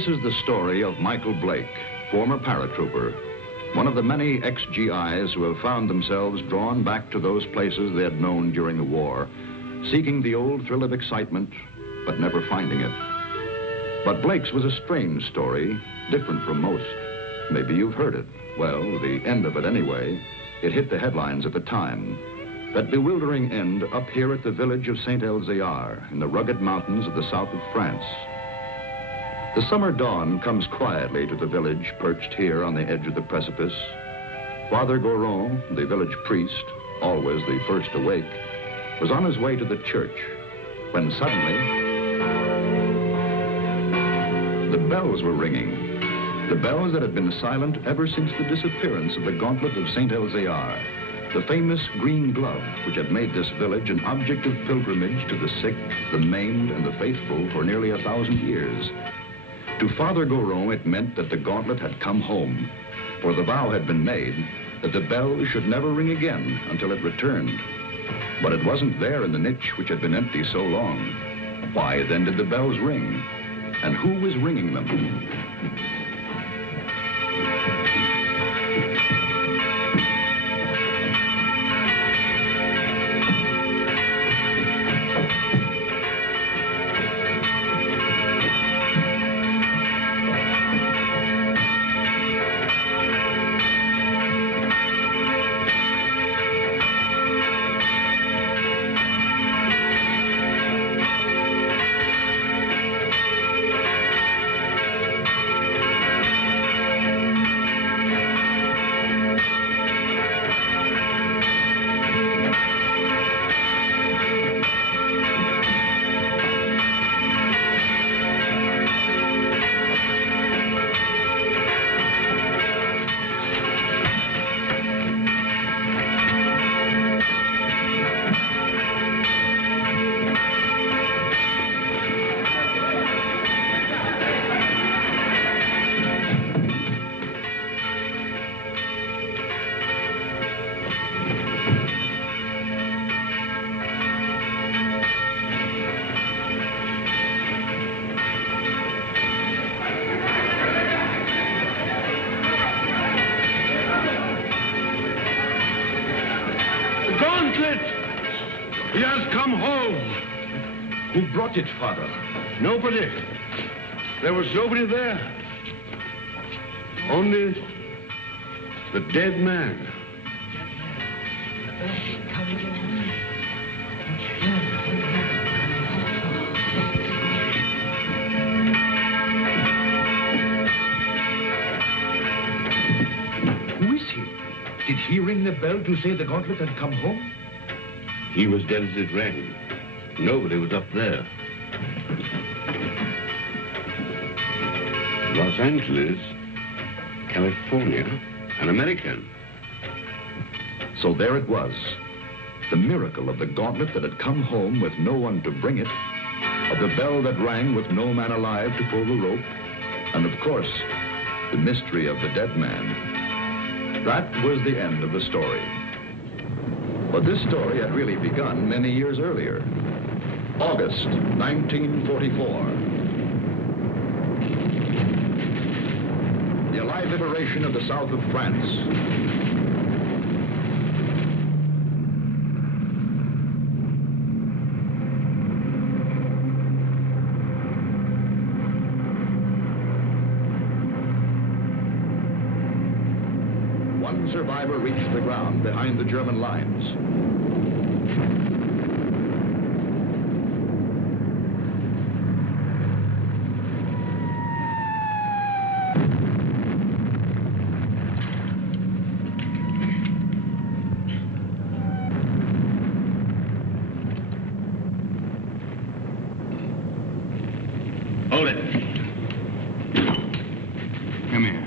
This is the story of Michael Blake, former paratrooper, one of the many ex-GIs who have found themselves drawn back to those places they had known during the war, seeking the old thrill of excitement, but never finding it. But Blake's was a strange story, different from most. Maybe you've heard it. Well, the end of it anyway. It hit the headlines at the time. That bewildering end up here at the village of Saint-Elzéar in the rugged mountains of the south of France. The summer dawn comes quietly to the village perched here on the edge of the precipice. Father Goron, the village priest, always the first awake, was on his way to the church when suddenly the bells were ringing. The bells that had been silent ever since the disappearance of the Gauntlet of Saint-Elzéar, the famous green glove which had made this village an object of pilgrimage to the sick, the maimed, and the faithful for nearly 1,000 years. To Father Goron, it meant that the Gauntlet had come home, for the vow had been made that the bell should never ring again until it returned. But it wasn't there in the niche which had been empty so long. Why then did the bells ring? And who was ringing them? He has come home. Who brought it, Father? Nobody. There was nobody there. Only the dead man. Who is he? Did he ring the bell to say the Gauntlet had come home? He was dead as it rang. Nobody was up there. Los Angeles, California, an American. So there it was. The miracle of the Gauntlet that had come home with no one to bring it, of the bell that rang with no man alive to pull the rope, and of course, the mystery of the dead man. That was the end of the story. But this story had really begun many years earlier. August 1944. The Allied liberation of the south of France. One survivor reached the ground behind the German lines. Hold it. Come here.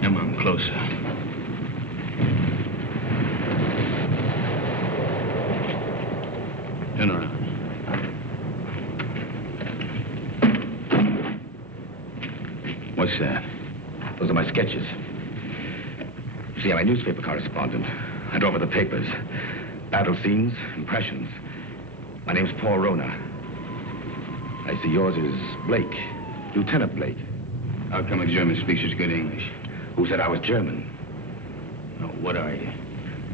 Come on, closer. Turn around. What's that? Those are my sketches. You see, I'm a newspaper correspondent. I draw for the papers. Battle scenes, impressions. My name's Paul Rona. I see yours is Blake. Lieutenant Blake. How come a German speaks such good English? Who said I was German? No, what are you?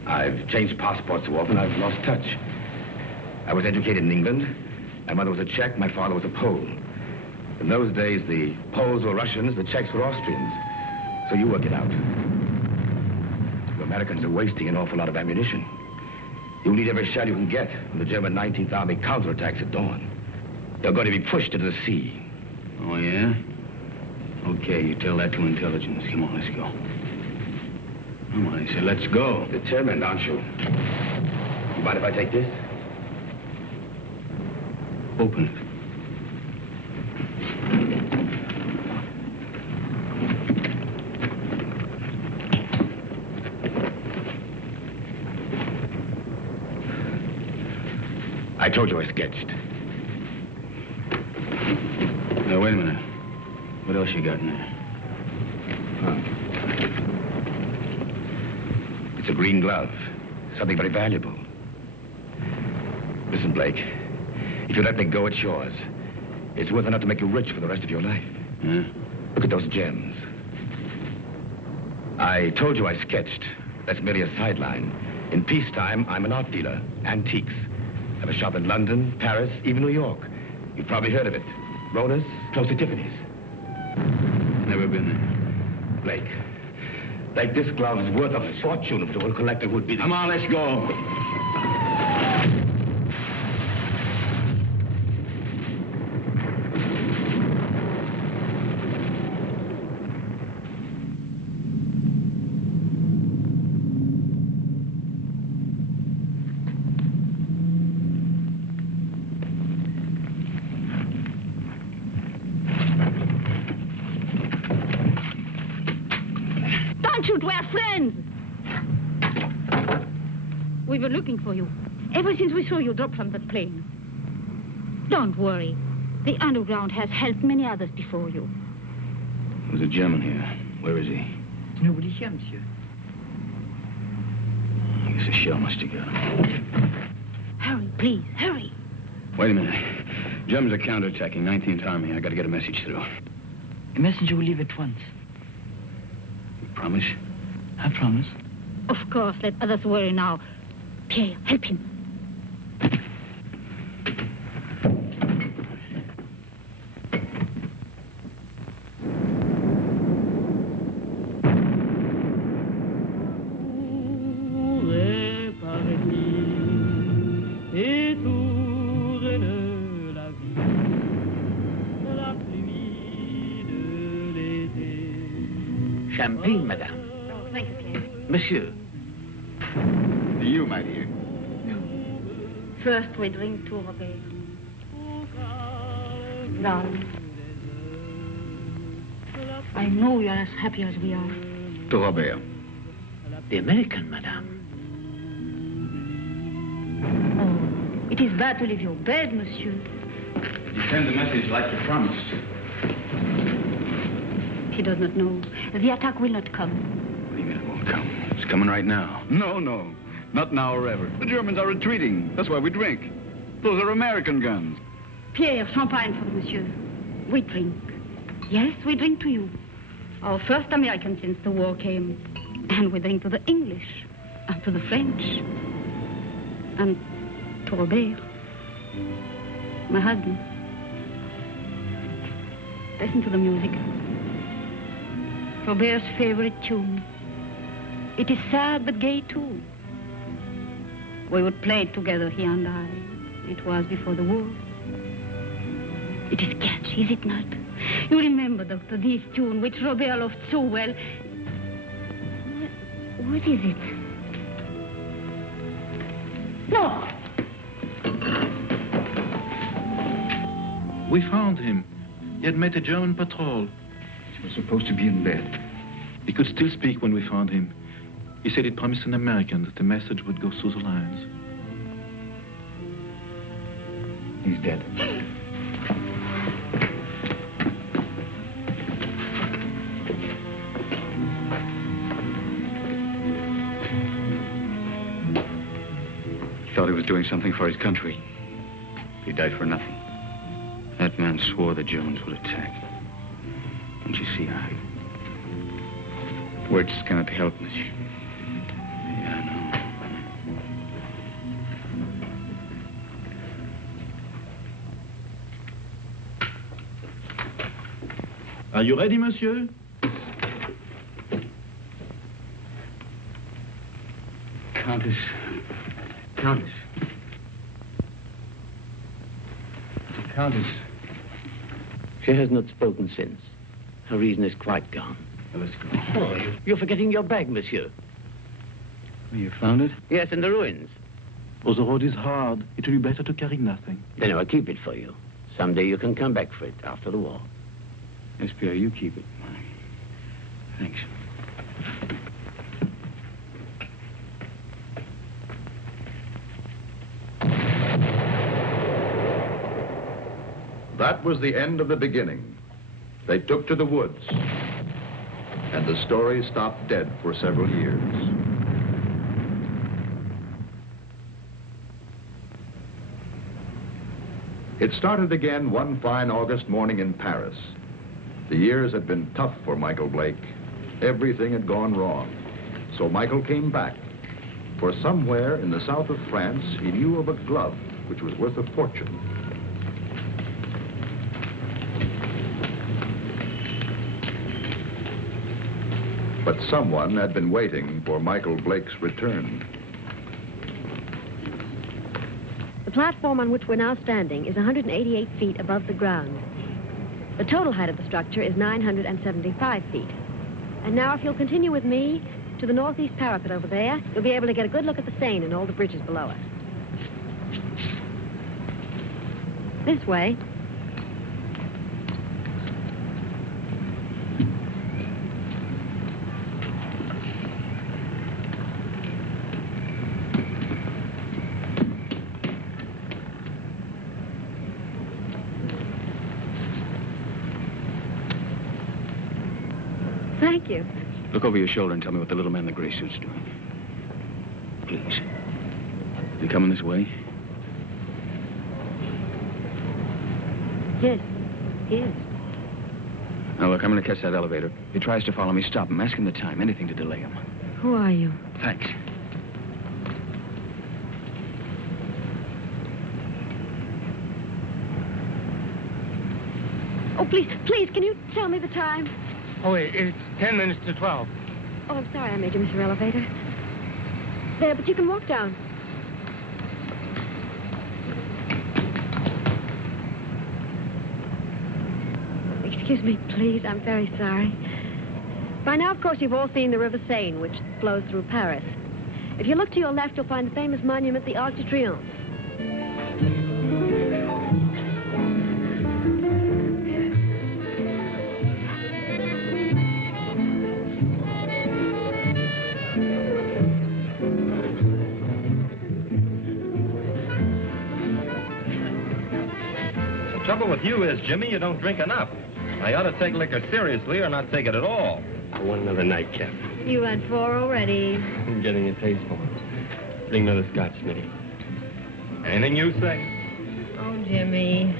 I've changed passports so often I've lost touch. I was educated in England. My mother was a Czech, my father was a Pole. In those days, the Poles were Russians, the Czechs were Austrians. So you work it out. The Americans are wasting an awful lot of ammunition. You'll need every shell you can get when the German 19th Army counterattacks at dawn. They're going to be pushed into the sea. Oh, yeah? Okay, you tell that to intelligence. Come on, let's go. Come on, I said, let's go. Determined, aren't you? You mind if I take this? Open it. I told you I sketched. Now, wait a minute. What else you got in there? It's a green glove. Something very valuable. Listen, Blake. If you let me go, it's yours. It's worth enough to make you rich for the rest of your life. Yeah? Look at those gems. I told you I sketched. That's merely a sideline. In peacetime, I'm an art dealer. Antiques. I have a shop in London, Paris, even New York. You've probably heard of it. Rona's, close to Tiffany's. Never been there. Blake. Blake, this glove is worth a fortune if it were collected would be the... Come on, let's go. We're friends. We were looking for you ever since we saw you drop from that plane. Don't worry. The underground has helped many others before you. There's a German here. Where is he? Nobody here, monsieur. I guess a shell must have got him. Hurry, please, hurry. Wait a minute. Germans are counterattacking 19th Army. I got to get a message through. A messenger will leave at once. You promise? I promise. Of course, let others worry now. Pierre, help him. Champagne, madame. Oh, thank you, Pierre. Monsieur. To you, my dear. First, we drink to Robert. Darling, I know you're as happy as we are. To Robert. The American, madame. Oh, it is bad to leave your bed, monsieur. You send the message like you promised. He does not know. The attack will not come. What do you mean it won't come? It's coming right now. No. Not now or ever. The Germans are retreating. That's why we drink. Those are American guns. Pierre, champagne for monsieur. We drink. Yes, we drink to you. Our first American since the war came. And we drink to the English. And to the French. And to Robert. My husband. Listen to the music. Robert's favorite tune. It is sad but gay too. We would play it together, he and I. It was before the war. It is catchy, is it not? You remember, Doctor, this tune which Robert loved so well. What is it? No! We found him. He had met a German patrol. He was supposed to be in bed. He could still speak when we found him. He said he'd promised an American that the message would go through the lines. He's dead. He thought he was doing something for his country. He died for nothing. That man swore the Germans would attack. Don't you see, words cannot help, monsieur. Yeah, I know. Are you ready, monsieur? Countess. Countess. She has not spoken since. Her reason is quite gone. Well, let's go. Oh, you're forgetting your bag, monsieur. Well, you found it? Yes, in the ruins. Oh, the road is hard. It will be better to carry nothing. Then I'll keep it for you. Someday you can come back for it after the war. Yes, Pierre, you keep it. Thanks. That was the end of the beginning. They took to the woods, and the story stopped dead for several years. It started again one fine August morning in Paris. The years had been tough for Michael Blake. Everything had gone wrong. So Michael came back. For somewhere in the south of France, he knew of a glove which was worth a fortune. But someone had been waiting for Michael Blake's return. The platform on which we're now standing is 188 feet above the ground. The total height of the structure is 975 feet. And now, if you'll continue with me to the northeast parapet over there, you'll be able to get a good look at the Seine and all the bridges below us. This way. Thank you. Look over your shoulder and tell me what the little man in the gray suit's doing. Please. Is he coming this way? Yes, he is. Now, look, I'm going to catch that elevator. If he tries to follow me, stop him. Ask him the time. Anything to delay him. Who are you? Thanks. Oh, please, can you tell me the time? Oh, it's 10 minutes to 12. Oh, I'm sorry I made you miss your elevator. There, but you can walk down. Excuse me, please. I'm very sorry. By now, of course, you've all seen the River Seine, which flows through Paris. If you look to your left, you'll find the famous monument, the Arc de Triomphe. The trouble with you is, Jimmy, you don't drink enough. I ought to take liquor seriously or not take it at all. I want another nightcap. You had 4 already. I'm getting a taste for it. Bring another scotch, Smitty. Anything you say. Oh, Jimmy.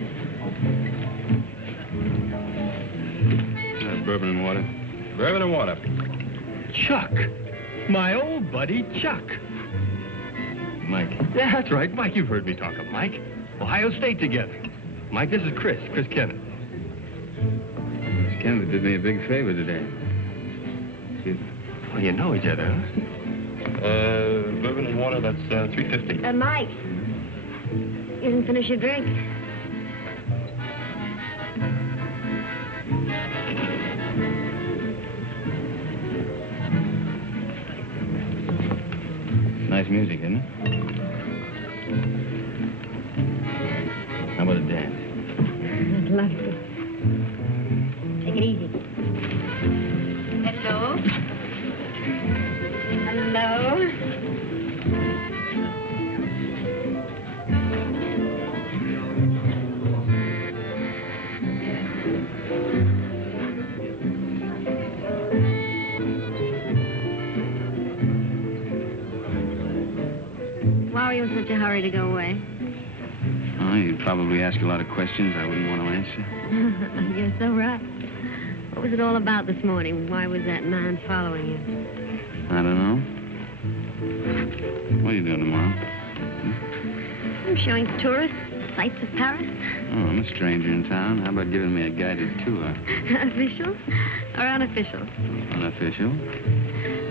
Bourbon and water. Bourbon and water. Chuck. My old buddy, Chuck. Mike. Yeah, that's right. Mike, you've heard me talk of Mike. Ohio State together. Mike, this is Chris Kenneth. Miss Kenneth did me a big favor today. Well, you know each other, huh? Bourbon and water, that's $3.50. Mike. You didn't finish your drink. Nice music, isn't it? How about a dance? I'd love to. Take it easy. Hello? Hello? Why were you in such a hurry to go away? Oh, you'd probably ask a lot of questions I wouldn't want to answer. You're so right. What was it all about this morning? Why was that man following you? I don't know. What are you doing tomorrow? I'm showing tourists sights of Paris. Oh, I'm a stranger in town. How about giving me a guided tour? Official or unofficial? Unofficial.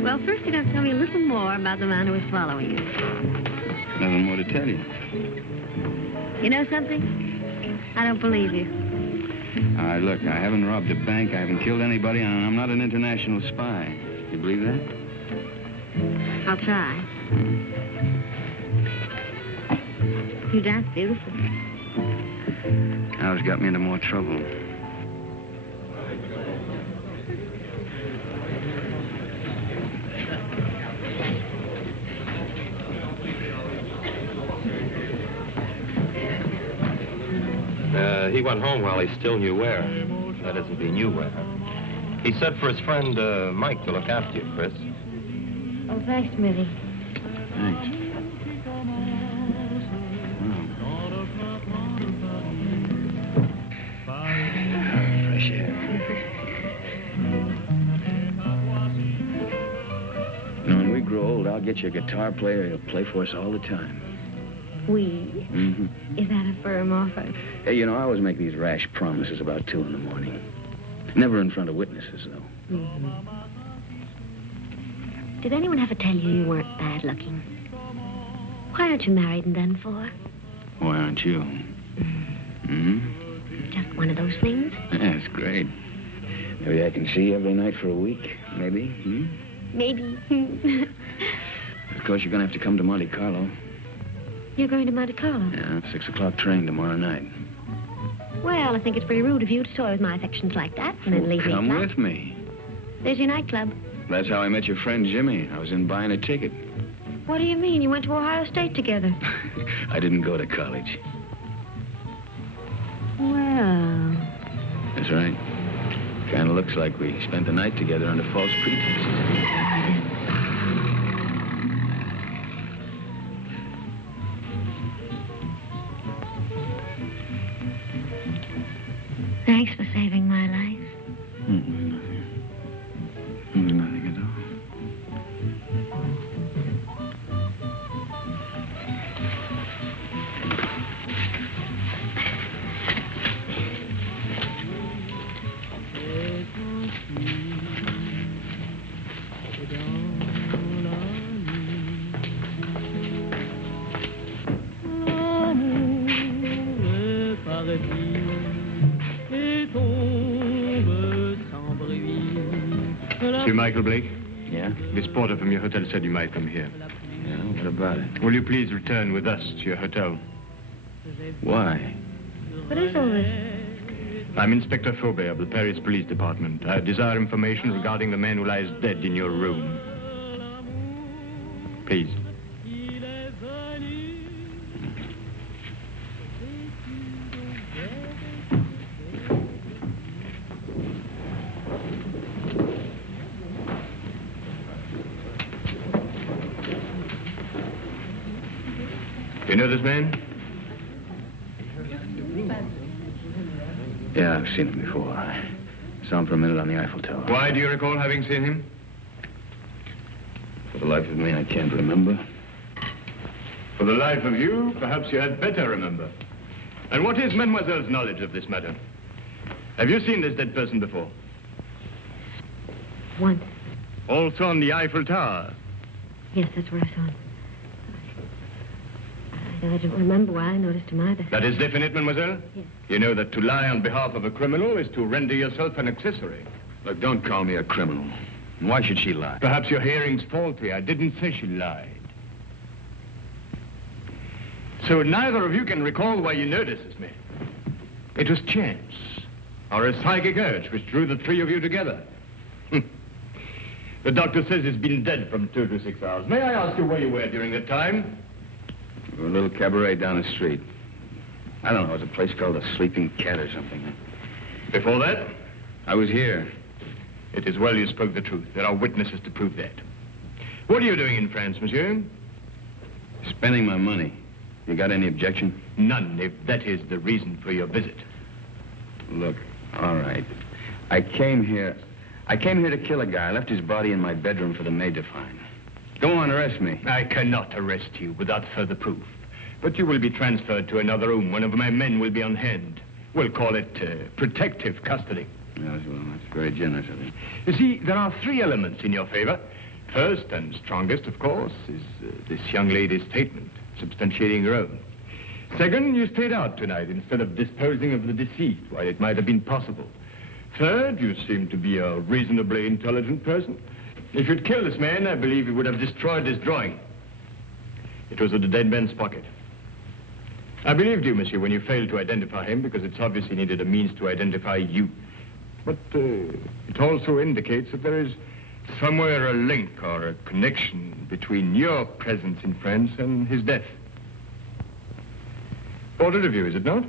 Well, first you'd have to tell me a little more about the man who was following you. Nothing more to tell you. You know something? I don't believe you. All right, look, I haven't robbed a bank, I haven't killed anybody, and I'm not an international spy. You believe that? I'll try. You dance beautifully. Now it's got me into more trouble. He went home while he still knew where. That is, if he knew where. He said for his friend, Mike, to look after you, Chris. Oh, thanks, Smitty. Thanks. Fresh air. When we grow old, I'll get you a guitar player who'll play for us all the time. We? Mm-hmm. Is that a firm offer? Hey, you know, I always make these rash promises about 2 in the morning. Never in front of witnesses, though. Mm-hmm. Did anyone ever tell you weren't bad looking? Why aren't you married and done for? Why aren't you? Mm-hmm. Just one of those things? Yeah, it's great. Maybe I can see you every night for a week, maybe, hmm? Maybe. Of course, you're going to have to come to Monte Carlo. You're going to Monte Carlo? Yeah, 6 o'clock train tomorrow night. Well, I think it's pretty rude of you to toy with my affections like that and then leave me Come flat. with me. There's your nightclub. That's how I met your friend Jimmy. I was in buying a ticket. What do you mean? You went to Ohio State together. I didn't go to college. Well... That's right. Kind of looks like we spent the night together under false pretenses. Thanks for saving my life. Nothing. Nothing at all. Monsieur Michael Blake? Yeah? This porter from your hotel said you might come here. Yeah, what about it? Will you please return with us to your hotel? Why? What is all this? I'm Inspector Faubert of the Paris Police Department. I desire information regarding the man who lies dead in your room. Please. You know this man? Yeah, I've seen him before. I saw him for a minute on the Eiffel Tower. Why do you recall having seen him? For the life of me, I can't remember. For the life of you, perhaps you had better remember. And what is Mademoiselle's knowledge of this matter? Have you seen this dead person before? Once. Also on the Eiffel Tower? Yes, that's where I saw him. I don't remember why I noticed him either. That is definite, mademoiselle? Yes. You know that to lie on behalf of a criminal is to render yourself an accessory. Look, don't call me a criminal. Why should she lie? Perhaps your hearing's faulty. I didn't say she lied. So neither of you can recall why you noticed me. It was chance, or a psychic urge which drew the three of you together. The doctor says he's been dead from 2 to 6 hours. May I ask you where you were during that time? A little cabaret down the street. I don't know, it was a place called the Sleeping Cat or something. Before that? I was here. It is well you spoke the truth. There are witnesses to prove that. What are you doing in France, monsieur? Spending my money. You got any objection? None, if that is the reason for your visit. Look, all right. I came here to kill a guy. I left his body in my bedroom for the maid to find. Go on, arrest me. I cannot arrest you without further proof. But you will be transferred to another room. One of my men will be on hand. We'll call it protective custody. Yes, well, that's very generous of you. You see, there are 3 elements in your favor. First and strongest, of course, is this young lady's statement, substantiating her own. Second, you stayed out tonight instead of disposing of the deceased while it might have been possible. Third, you seem to be a reasonably intelligent person. If you'd killed this man, I believe you would have destroyed this drawing. It was in the dead man's pocket. I believed you, monsieur, when you failed to identify him, because it's obvious he needed a means to identify you. But it also indicates that there is somewhere a link or a connection between your presence in France and his death. Portrait of you, is it not?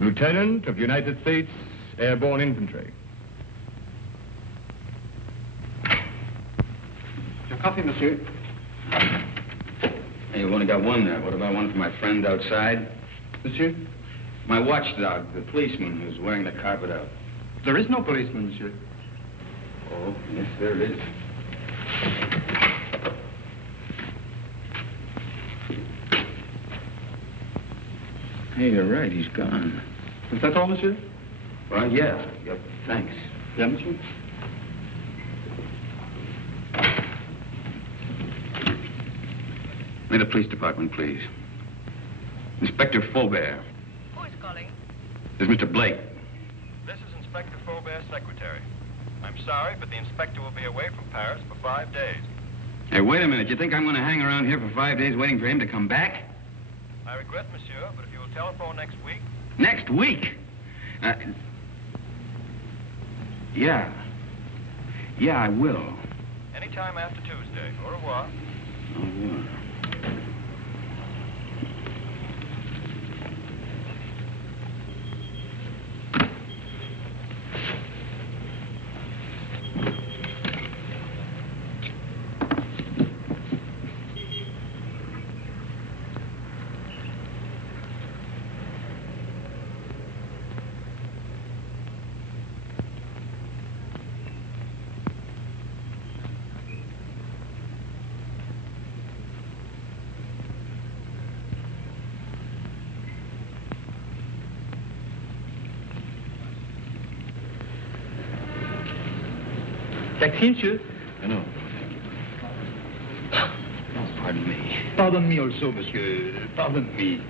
Lieutenant of United States Airborne Infantry. Your coffee, monsieur. Hey, you've only got one there. What about one for my friend outside? Monsieur? My watchdog, the policeman who's wearing the carpet out. There is no policeman, monsieur. Oh, yes, there it is. Hey, you're right. He's gone. Is that all, monsieur? Well, yeah. Thanks. Yeah, monsieur? May the police department, please. Inspector Faubert. Who is calling? There's Mr. Blake. This is Inspector Faubert's secretary. I'm sorry, but the inspector will be away from Paris for 5 days. Hey, wait a minute. You think I'm going to hang around here for 5 days waiting for him to come back? I regret, monsieur, but if you will telephone next week... Next week? Yeah. Yeah, I will. Anytime after Tuesday. Au revoir. Au revoir. Taxi, monsieur? No. Oh, pardon me. Pardon me also, monsieur. Pardon me.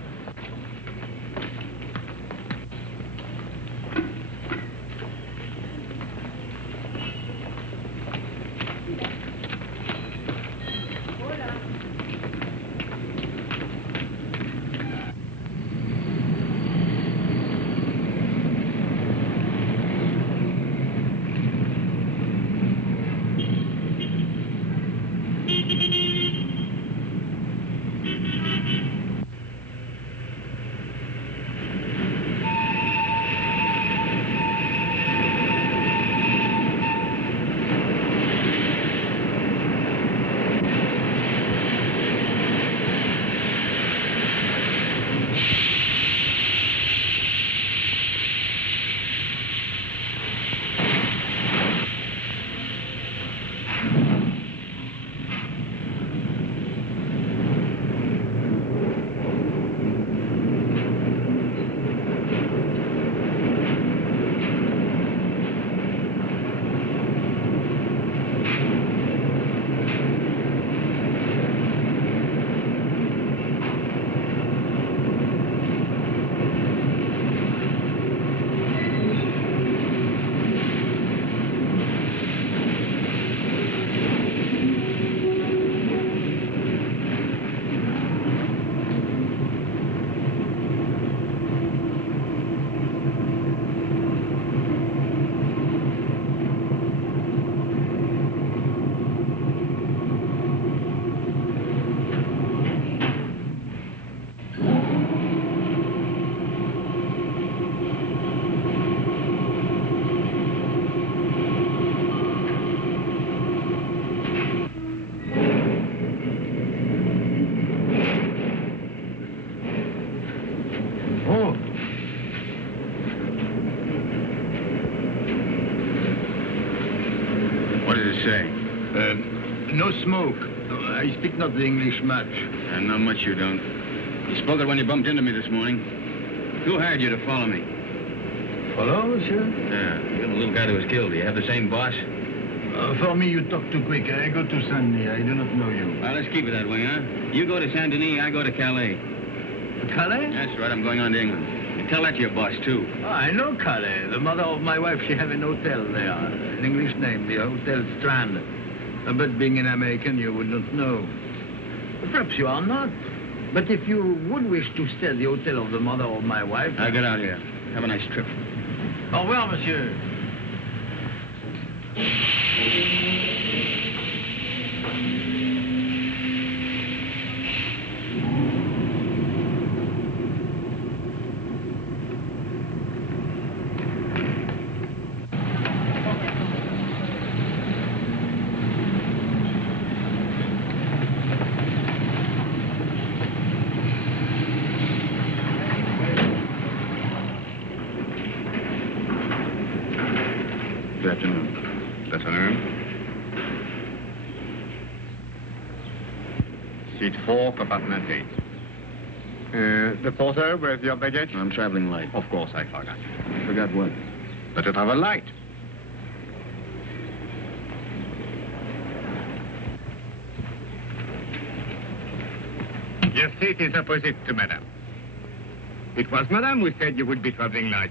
say? No smoke. I speak not the English much. Not much you don't. You spoke it when you bumped into me this morning. Who hired you to follow me? Follow, monsieur? Yeah, you're the little guy that was killed. Do you have the same boss? For me, you talk too quick. I go to Saint-Denis. I do not know you. Well, let's keep it that way, huh? You go to Saint-Denis, I go to Calais. Calais? That's right, I'm going on to England. You tell that to your boss, too. Oh, I know Calais. The mother of my wife, she have an hotel there. An English name, the Hotel Strand. But being an American, you would not know. Perhaps you are not. But if you would wish to stay at the hotel of the mother of my wife... I'll get out here. Have a nice trip. Au revoir, monsieur. Good afternoon. Good afternoon. Seat 4, compartment 8. The porter, where's your baggage? I'm traveling light. Of course, I forgot. Forgot what? But you travel light. Your seat is opposite to Madame. It was Madame who said you would be traveling light.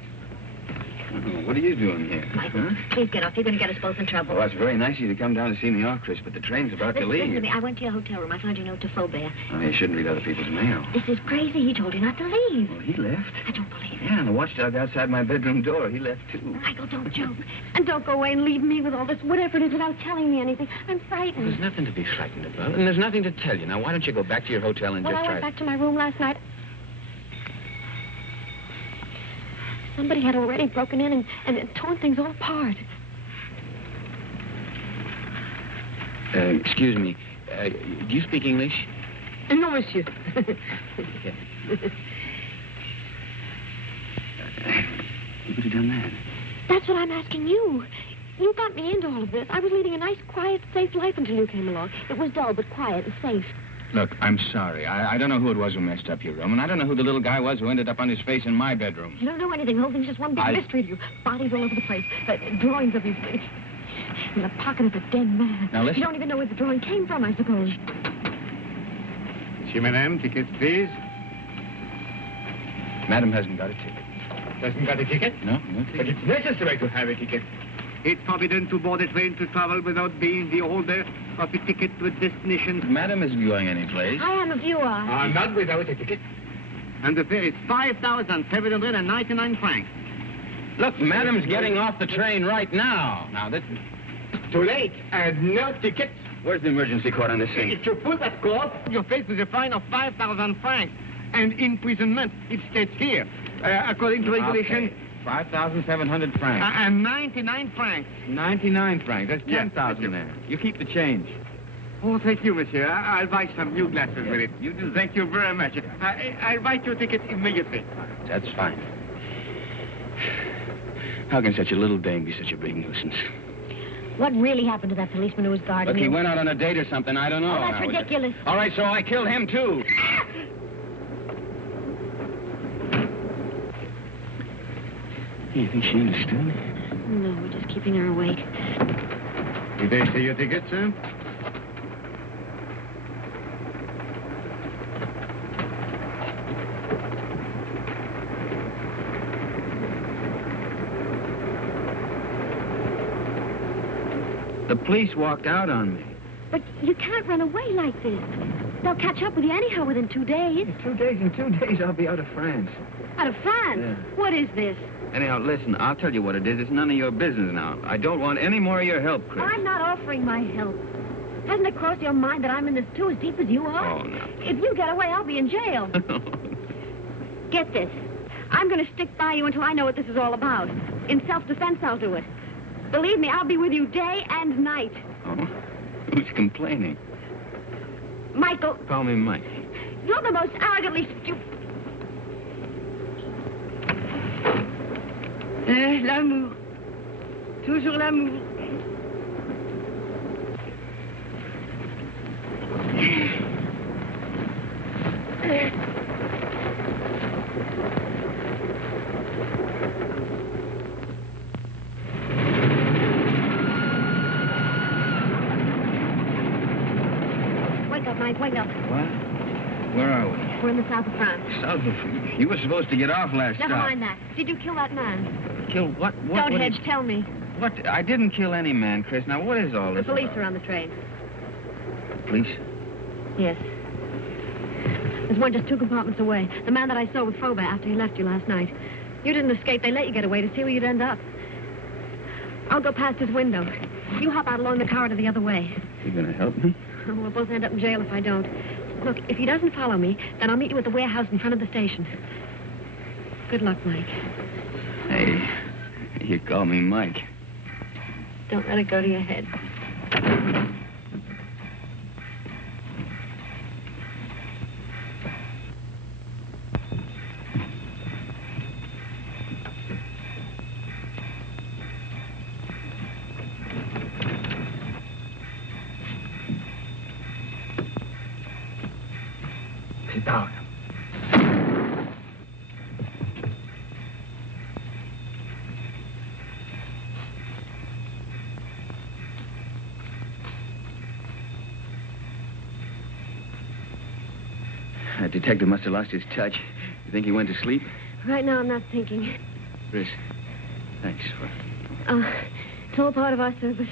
Oh, what are you doing here? Michael, please get off. You're going to get us both in trouble. Well, that's very nice of you to come down to see me off, Chris, but the train's about to leave. Listen to me. I went to your hotel room. I found your note to Faubert. Oh, you shouldn't read other people's mail. This is crazy. He told you not to leave. Well, he left. I don't believe it. Yeah, and the watchdog outside my bedroom door, he left, too. Michael, don't joke. And don't go away and leave me with all this, whatever it is, without telling me anything. I'm frightened. There's nothing to be frightened about, and there's nothing to tell you. Now, why don't you go back to your hotel and Well, just I try... went back to my room last night. Somebody had already broken in and torn things all apart. Excuse me. Do you speak English? No, monsieur. Who could have done that? That's what I'm asking you. You got me into all of this. I was leading a nice, quiet, safe life until you came along. It was dull, but quiet and safe. Look, I'm sorry. I don't know who it was who messed up your room, and I don't know who the little guy was who ended up on his face in my bedroom. You don't know anything. The whole thing's just one big mystery to you. Bodies all over the place. Drawings of you in the pocket of a dead man. Now, listen. You don't even know where the drawing came from, I suppose. Monsieur, Madame, ticket, please. Madam hasn't got a ticket. Doesn't got a ticket? No ticket. But it's necessary to have a ticket. It's forbidden to board a train to travel without being the holder of a ticket to a destination. Madam isn't going anyplace. I am if you are. Not without a ticket. And the fare is 5,799 francs. Look, Madam's getting off the train right now. Now, this... Too late. And no ticket. Where's the emergency cord on this thing? If you pull that cord, you're faced with a fine of 5,000 francs. And imprisonment. It states here, according to regulation... Okay. 5,700 francs. And 99 francs. 99 francs. That's 10,000 yes, there. You keep the change. Oh, thank you, monsieur. I'll buy some new glasses with it. You do. Thank you very much. I'll write your ticket immediately. That's fine. How can such a little dame be such a big nuisance? What really happened to that policeman who was guarding Look, you? he went out on a date or something. I don't know. Oh, that's ridiculous. All right, so I killed him, too. You think she understood? No, we're just keeping her awake. Did they see your ticket, sir? The police walked out on me. But you can't run away like this. They'll catch up with you anyhow within 2 days. In 2 days? In 2 days, I'll be out of France. Out of France? Yeah. What is this? Anyhow, listen, I'll tell you what it is. It's none of your business now. I don't want any more of your help, Chris. I'm not offering my help. Hasn't it crossed your mind that I'm in this too, as deep as you are? Oh, no. If you get away, I'll be in jail. Get this. I'm going to stick by you until I know what this is all about. In self-defense, I'll do it. Believe me, I'll be with you day and night. Oh? Who's complaining? Michael. Call me Mike. You're the most arrogantly stupid... L'amour. Toujours l'amour. Mike. Wait up. What? Where are we? We're in the south of France. South of... You were supposed to get off last Never stop. mind that. Did you kill that man? Kill what? Don't hedge. Tell me. What? I didn't kill any man, Chris. Now, what is all The this police about? are on the train. Police? Yes. There's one just 2 compartments away. The man that I saw with Frobe after he left you last night. You didn't escape. They let you get away to see where you'd end up. I'll go past his window. You hop out along the corridor the other way. You gonna help me? We'll both end up in jail if I don't. Look, if he doesn't follow me, then I'll meet you at the warehouse in front of the station. Good luck, Mike. Hey, you call me Mike. Don't let it go to your head. Sit down. That detective must have lost his touch. You think he went to sleep? Right now, I'm not thinking. Chris, thanks for... It's all part of our service.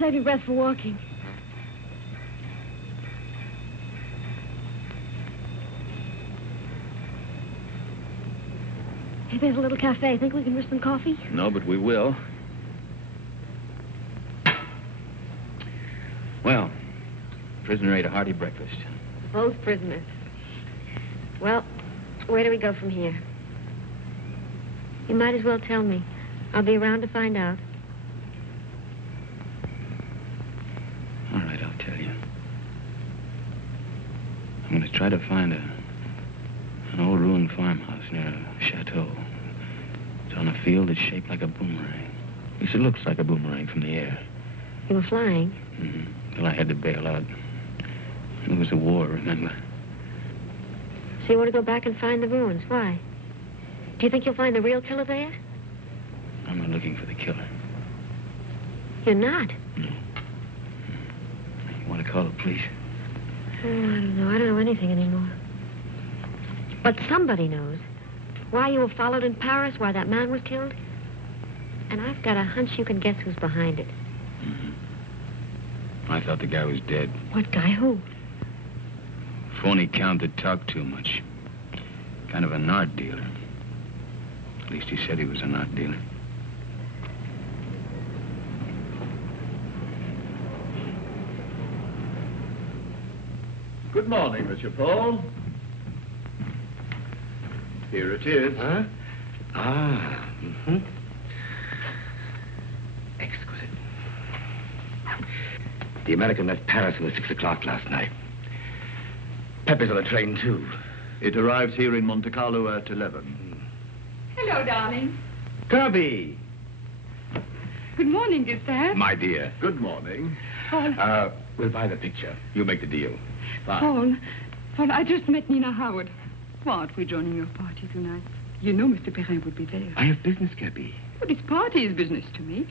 Save your breath for walking. Hey, there's a little cafe. Think we can risk some coffee? No, but we will. Well, prisoner ate a hearty breakfast. Both prisoners. Well, where do we go from here? You might as well tell me. I'll be around to find out. All right, I'll tell you. I'm going to try to find an old ruined farmhouse near a chateau. It's on a field that's shaped like a boomerang. At least it looks like a boomerang from the air. You were flying? Mm-hmm. Till I had to bail out. It was a war, remember? So you want to go back and find the ruins? Why? Do you think you'll find the real killer there? I'm not looking for the killer. You're not? No. You want to call the police? Oh, I don't know. I don't know anything anymore. But somebody knows. Why you were followed in Paris, why that man was killed. And I've got a hunch you can guess who's behind it. Mm-hmm. I thought the guy was dead. What guy? Who? Phony count that talked too much. Kind of an art dealer. At least he said he was an art dealer. Good morning, Monsieur Paul. Here it is. Huh? Ah, mm-hmm. Exquisite. The American left Paris at 6 o'clock last night. Pepe's on the train, too. It arrives here in Monte Carlo at 11. Hello, darling. Kirby! Good morning, dear sir. My dear. Good morning. Paul. We'll buy the picture. You make the deal. Paul, I just met Nina Howard. What, we're joining your party tonight. You know Mr. Perrin would be there. I have business, Kirby. Well, this party is business to me.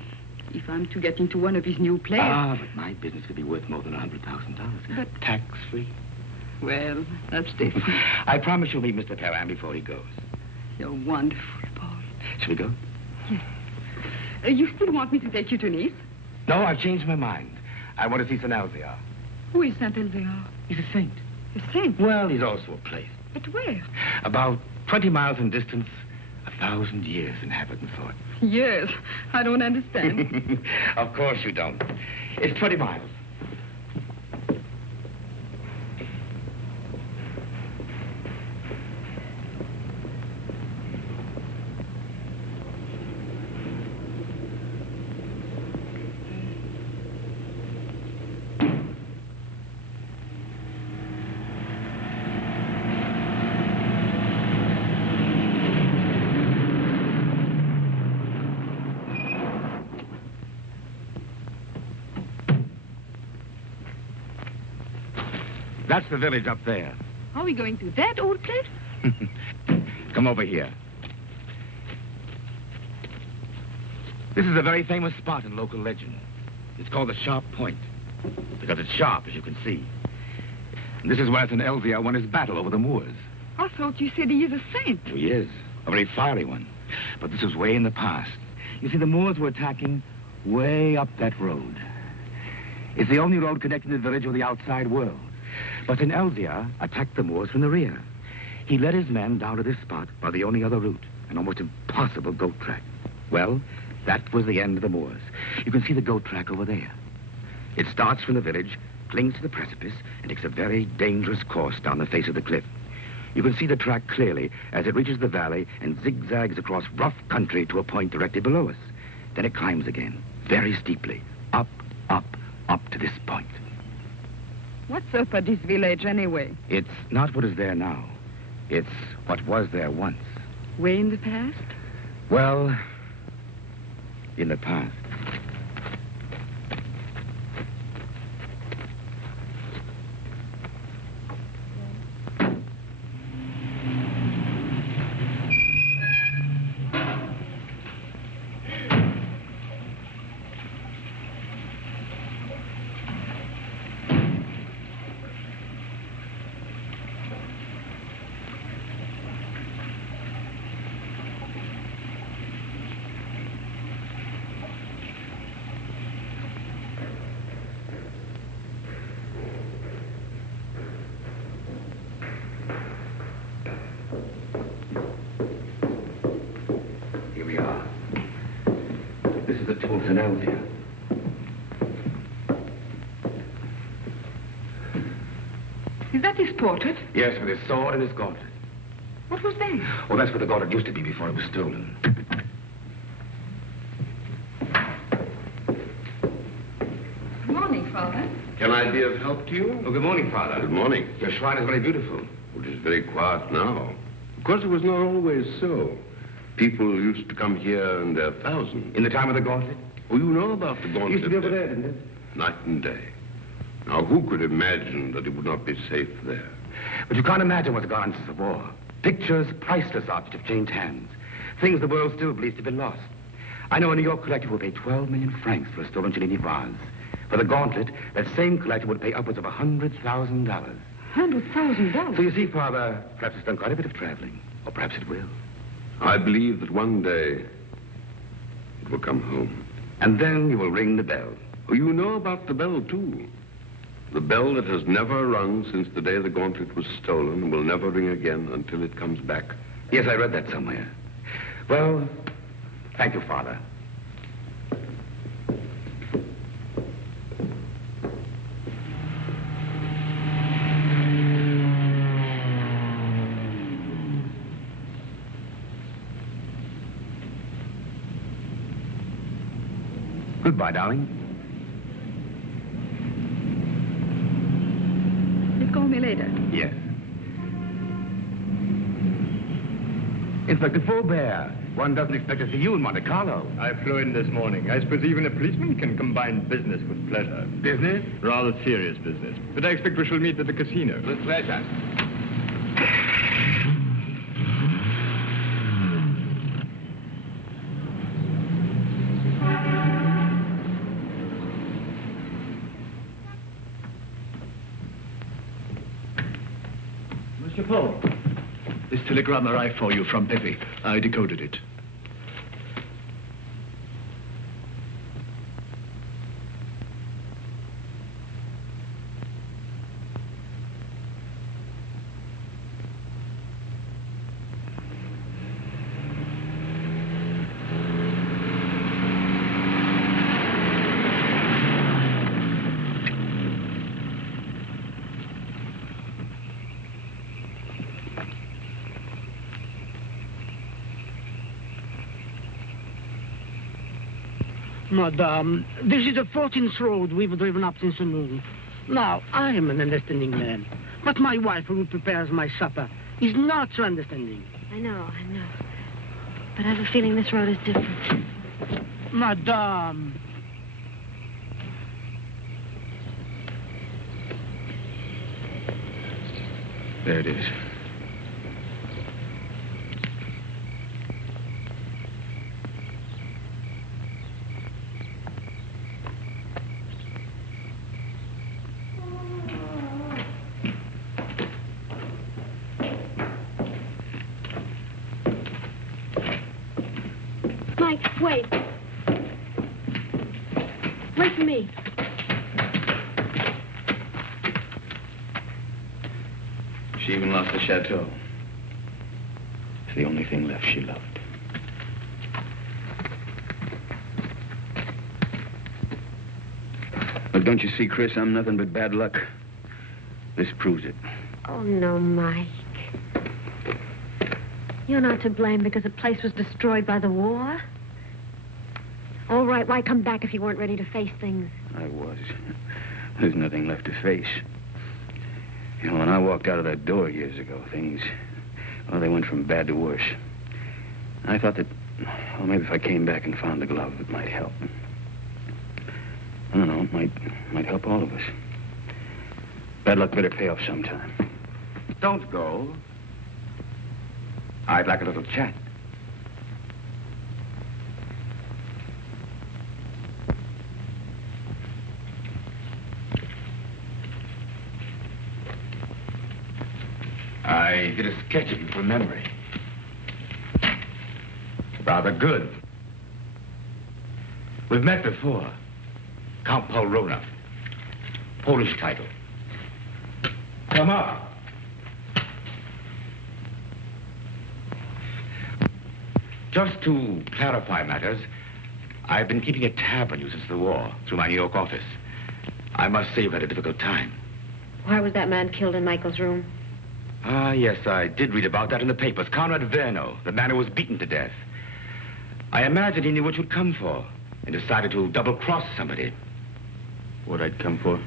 If I'm to get into one of his new plays... Ah, but my business could be worth more than $100,000. But... Tax-free. Well, that's different. I promise you'll meet Mr. Perrin before he goes. You're wonderful, Paul. Shall we go? Yes. You still want me to take you to Nice? No, I've changed my mind. I want to see Saint Elzéar. Who is Saint Elzéar? He's a saint. A saint? Well, he's also a place. But where? About 20 miles in distance, 1,000 years in habit and thought. Yes, I don't understand. Of course you don't. It's 20 miles. That's the village up there. Are we going to that old place? Come over here. This is a very famous spot in local legend. It's called the Sharp Point, because it's sharp, as you can see. This is where St. Elzia won his battle over the Moors. I thought you said he is a saint. He is. A very fiery one. But this was way in the past. You see, the Moors were attacking way up that road. It's the only road connecting the village with the outside world. But St. Elzia attacked the Moors from the rear. He led his men down to this spot by the only other route, an almost impossible goat track. Well, that was the end of the Moors. You can see the goat track over there. It starts from the village, clings to the precipice, and takes a very dangerous course down the face of the cliff. You can see the track clearly as it reaches the valley and zigzags across rough country to a point directly below us. Then it climbs again, very steeply, up, up, up to this point. What's up at this village anyway? It's not what is there now. It's what was there once. Way in the past? Well, in the past. Is that his portrait? Yes, with his sword and his gauntlet. What was that? Oh, that's where the gauntlet used to be before it was stolen. Good morning, Father. Can I be of help to you? Oh, good morning, Father. Good morning. Your shrine is very beautiful. It is very quiet now. Of course, it was not always so. People used to come here in their thousands. In the time of the gauntlet? Oh, you know about the gauntlet. It used to be over there, didn't it? Night and day. Now, who could imagine that it would not be safe there? But you can't imagine what's gone on since the war. Pictures, priceless objects have changed hands. Things the world still believes to be lost. I know a New York collector will pay 12 million francs for a stolen Cellini vase. For the gauntlet, that same collector would pay upwards of $100,000. $100,000? So you see, Father, perhaps it's done quite a bit of traveling. Or perhaps it will. I believe that one day it will come home. And then you will ring the bell. Oh, you know about the bell, too. The bell that has never rung since the day the gauntlet was stolen will never ring again until it comes back. Yes, I read that somewhere. Well, thank you, Father. Goodbye, darling. You'll call me later. Yes. Inspector Faubert, one doesn't expect to see you in Monte Carlo. I flew in this morning. I suppose even a policeman can combine business with pleasure. Business? Rather serious business. But I expect we shall meet at the casino. With pleasure. Mr. Paul, this telegram arrived for you from Pepe. I decoded it. Madame, this is the 14th road we've driven up since noon. Now, I am an understanding man, but my wife, who prepares my supper, is not so understanding. I know. But I have a feeling this road is different. Madame. There it is. Mike, wait. Wait for me. She even lost the chateau. It's the only thing left she loved. But don't you see, Chris, I'm nothing but bad luck. This proves it. Oh, no, Mike. You're not to blame because the place was destroyed by the war. All right, why come back if you weren't ready to face things? I was. There's nothing left to face. You know, when I walked out of that door years ago, things, well, they went from bad to worse. I thought that, well, maybe if I came back and found the glove, it might help. I don't know, it might help all of us. Bad luck better pay off sometime. Don't go. I'd like a little chat. I did a sketch of you from memory. Rather good. We've met before. Count Paul Rona. Polish title. Come up. Just to clarify matters, I've been keeping a tab on you since the war, through my New York office. I must say you've had a difficult time. Why was that man killed in Michael's room? Ah, yes, I did read about that in the papers. Conrad Verno, the man who was beaten to death. I imagined he knew what you'd come for and decided to double-cross somebody. What I'd come for?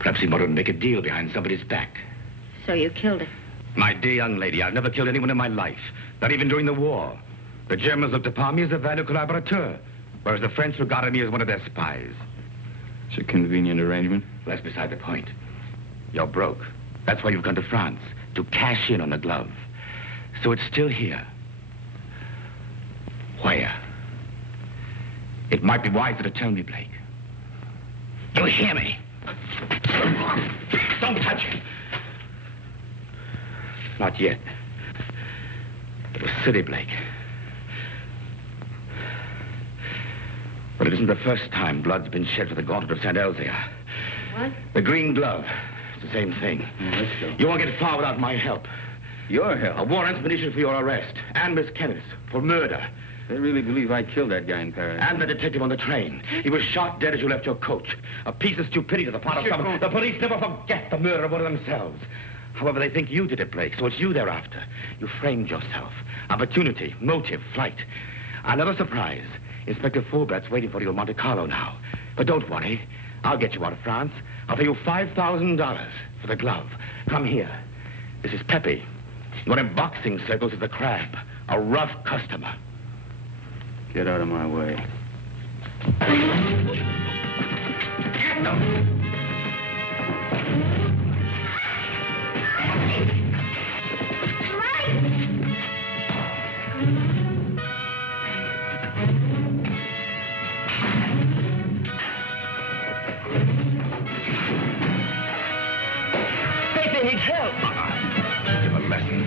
Perhaps he wanted to make a deal behind somebody's back. So you killed him? My dear young lady, I've never killed anyone in my life, not even during the war. The Germans looked upon me as a valued collaborateur, whereas the French regarded me as one of their spies. It's a convenient arrangement. That's beside the point. You're broke. That's why you've gone to France, to cash in on the glove. So it's still here. Where? It might be wiser to tell me, Blake. You hear me? Don't touch it. Not yet. It was silly, Blake. But it isn't the first time blood's been shed for the Gauntlet of St. Elzea. What? The green glove. It's the same thing. Let's go. You won't get far without my help. Your help? A war expedition for your arrest. And Miss Kenneth's for murder. They really believe I killed that guy in Paris. And the detective on the train. He was shot dead as you left your coach. A piece of stupidity to the part of some... The police never forget the murder of one of themselves. However, they think you did it, Blake, so it's you they're after. You framed yourself. Opportunity, motive, flight. Another surprise. Inspector Fulbert's waiting for you in Monte Carlo now. But don't worry. I'll get you out of France. I'll pay you $5,000 for the glove. Come here. This is Pepe. What in boxing circles is the Crab. A rough customer. Get out of my way. Get them! Pepe needs help. Give a lesson.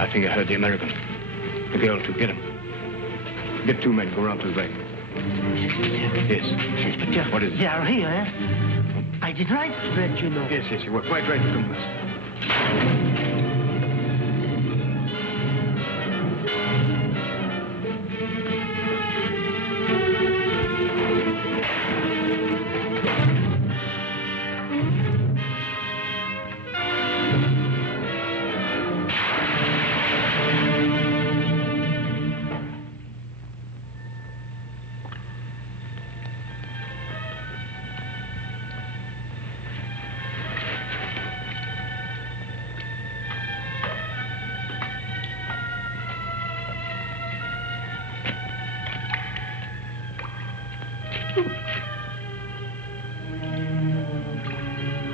I think I heard the American. The girl, too. Get him. Get two men. Go around to the back. Yes. Inspector. What is it? They are here, eh? I did right to let you know. Yes, yes. You were quite right to come with us.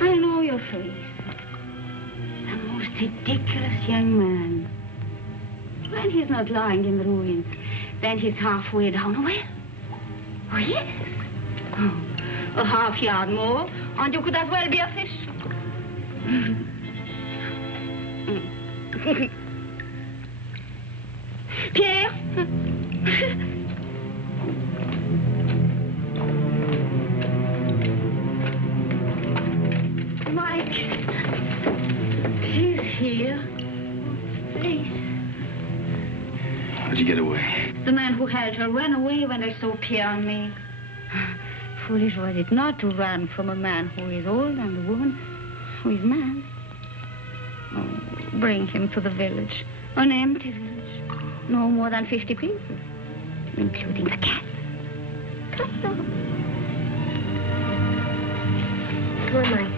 I know your face. The most ridiculous young man. When he's not lying in the ruins, then he's halfway down a well. Oh, yes. Oh, a half yard more, and you could as well be a fish. Pierre? Mike. He's here. Please. How'd you get away? The man who held her ran away when I saw Pierre and me. Foolish was it not to run from a man who is old and a woman who is mad. Oh, bring him to the village. An empty village. No more than 50 people, including the cat. Come on. Come on, Mike.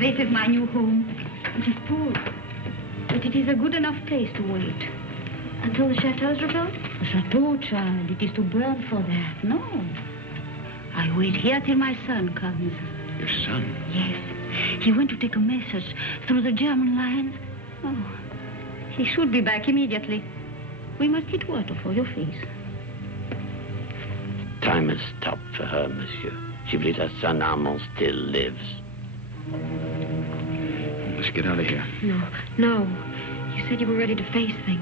This is my new home. It is poor, but it is a good enough place to wait. Until the chateau is rebuilt? The chateau, child. It is to burn for that. No. I wait here till my son comes. Your son? Yes. He went to take a message through the German lines. Oh, he should be back immediately. We must get water for your face. Time has stopped for her, monsieur. She believes her son Armand still lives. Let's get out of here. No. You said you were ready to face things.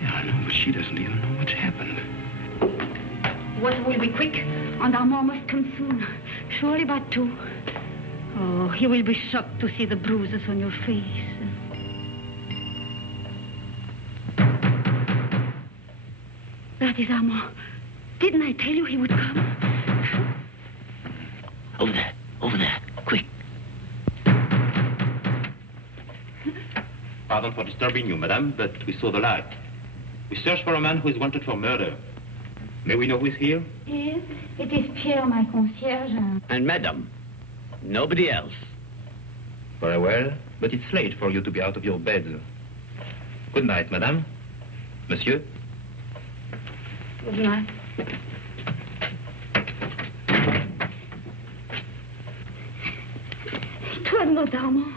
Yeah, I know, but she doesn't even know what's happened. Water will be quick, and Armand must come soon. Surely by 2. Oh, he will be shocked to see the bruises on your face. That is Armand. Didn't I tell you he would come? Over there, quick. Pardon for disturbing you, madame, but we saw the light. We search for a man who is wanted for murder. May we know who is here? Yes, it is Pierre, my concierge. And madame, nobody else. Very well, but it's late for you to be out of your bed. Good night, madame. Monsieur? Good night. It was not Armand.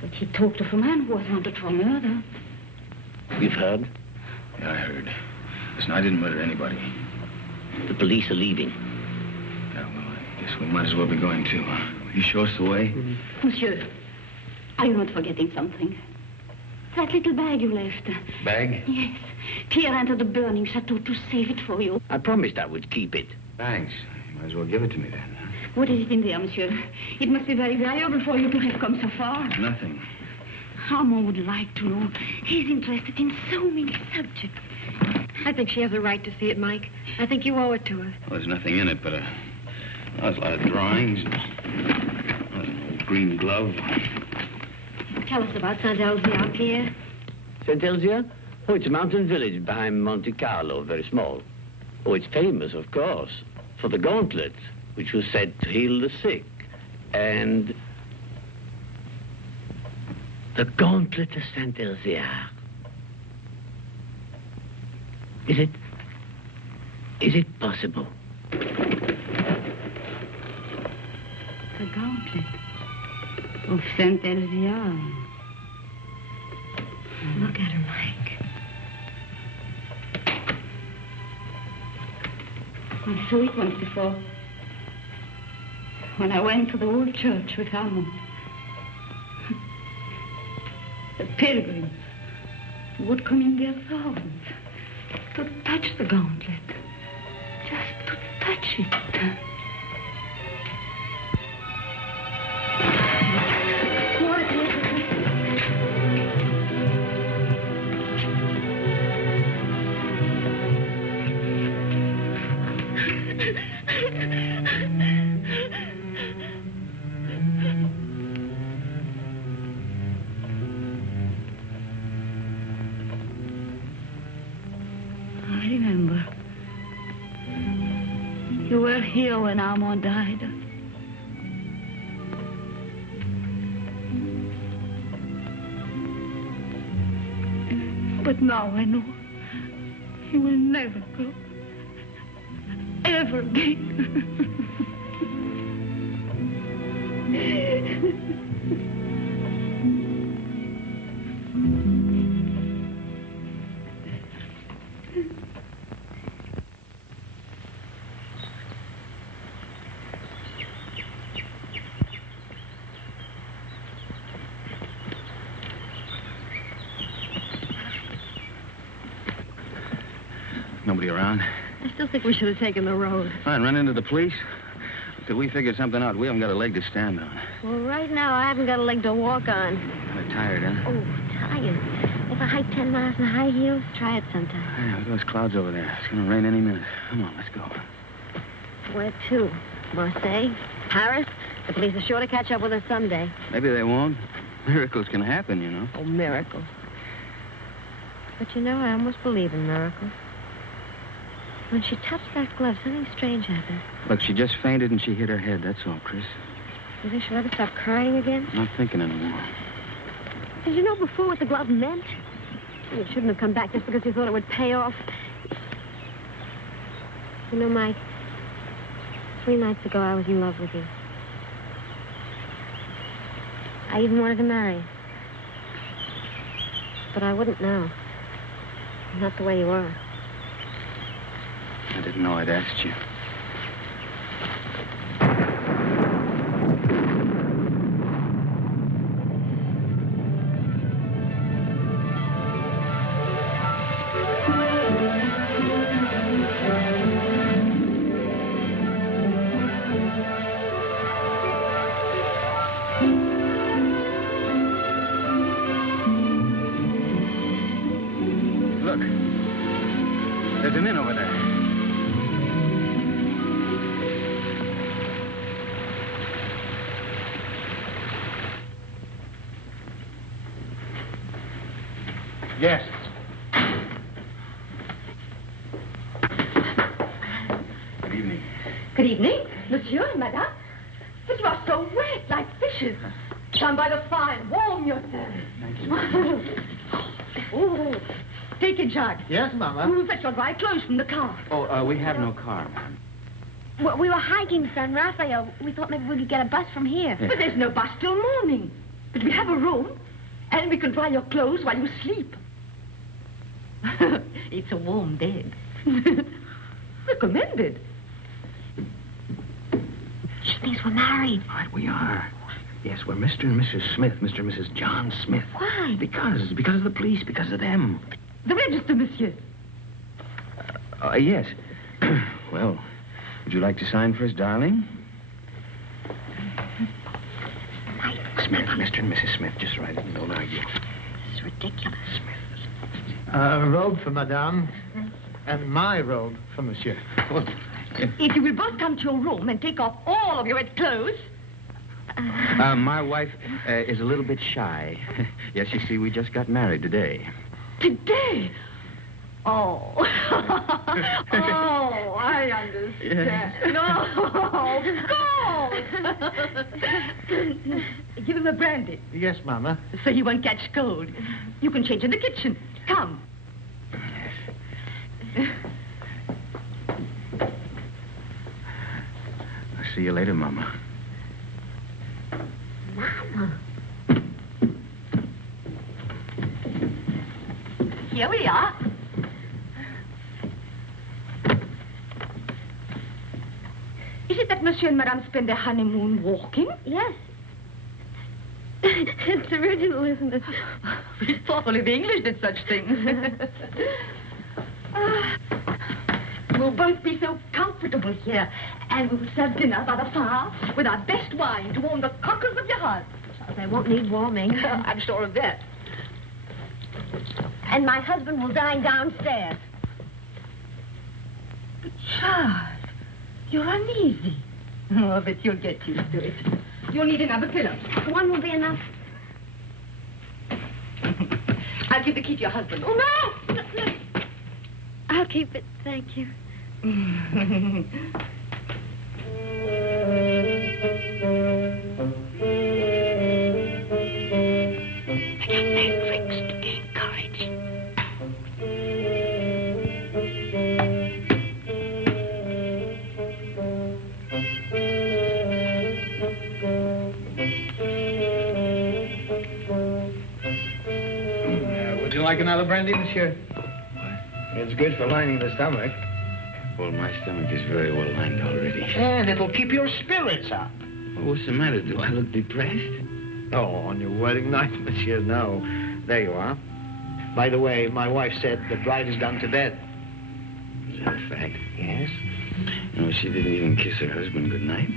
But he talked of a man who was wanted for murder. You've heard? Yeah, I heard. Listen, I didn't murder anybody. The police are leaving. Yeah, well, I guess we might as well be going too. Will you show us the way? Monsieur, are you not forgetting something? That little bag you left. Bag? Yes. Pierre entered the burning chateau to save it for you. I promised I would keep it. Thanks. You might as well give it to me then. What is it in there, monsieur? It must be very valuable for you to have come so far. Nothing. Armand would like to know. He's interested in so many subjects. I think she has a right to see it, Mike. I think you owe it to her. Well, there's nothing in it but there's a lot of drawings. An old green glove. Tell us about Saint-Elzéar, Pierre. Saint-Elzéar? Oh, it's a mountain village behind Monte Carlo, very small. Oh, it's famous, of course, for the gauntlet, which was said to heal the sick. And the gauntlet of Saint-Elzéar. Is it possible? The gauntlet of Saint-Elzéar. Look at her, Mike. I saw it once before. When I went to the old church with Armand. The pilgrims would come in their thousands to touch the gauntlet. Just to touch it. were here when Armand died. But now I know he will never go. Ever again. Nobody around? I still think we should have taken the road. Fine, run into the police. Till we figure something out, we haven't got a leg to stand on. Well, right now, I haven't got a leg to walk on. Kind of tired, huh? Oh, tired. If I hike 10 miles in high heels, try it sometime. Yeah, look at those clouds over there. It's going to rain any minute. Come on, let's go. Where to? Marseille? Paris? The police are sure to catch up with us someday. Maybe they won't. Miracles can happen, you know. Oh, miracles. But you know, I almost believe in miracles. When she touched that glove, something strange happened. Look, she just fainted and she hit her head. That's all, Chris. You think she'll ever stop crying again? I'm not thinking anymore. Did you know before what the glove meant? You shouldn't have come back just because you thought it would pay off. You know, Mike, 3 nights ago I was in love with you. I even wanted to marry you. But I wouldn't now. Not the way you are. I didn't know I'd asked you. Look. There's an inn over there. Yes. Good evening. Good evening, monsieur and madame. But you are so wet, like fishes. Stand by the fire and warm yourself. Thank you. Oh, take a jug. Yes, Mama. We'll fetch your dry clothes from the car. Oh, we have no car, ma'am. Well, we were hiking San Rafael. We thought maybe we could get a bus from here. But there's no bus till morning. But we have a room, and we can dry your clothes while you sleep. It's a warm bed. Recommended. She thinks we're married. Right, we are. Yes, we're Mr. and Mrs. Smith, Mr. and Mrs. John Smith. Why? Because of the police, because of them. The register, monsieur. Yes. Well, would you like to sign for us, darling? Smith, Mr. and Mrs. Smith, just write it and don't argue. This is ridiculous. Smith. A robe for Madame, and my robe for Monsieur. Well, If you will both come to your room and take off all of your wet clothes. My wife is a little bit shy. Yes, you see, we just got married today. Today? Oh. Oh, I understand. No, of course. Give him a brandy. Yes, Mama. So he won't catch cold. You can change in the kitchen. Come. I'll see you later, Mama. Mama. Here we are. Is it that Monsieur and Madame spend their honeymoon walking? Yes. It's original, isn't it? We thought only the English did such things. We'll both be so comfortable here, and we will serve dinner by the fire with our best wine to warm the cockles of your hearts. They won't need warming. I'm sure of that. And my husband will dine downstairs. But Charles, you're uneasy. Oh, but you'll get used to it. You'll need another pillow. One will be enough. I'll give the key to your husband. Oh, no! I'll keep it, thank you. like another brandy, monsieur? It's good for lining the stomach. Well, my stomach is very well lined already. And it'll keep your spirits up. Well, what's the matter? Do I look depressed? Oh, on your wedding night, monsieur, no. There you are. By the way, my wife said the bride has gone to bed. Is that a fact? Yes. No, she didn't even kiss her husband goodnight.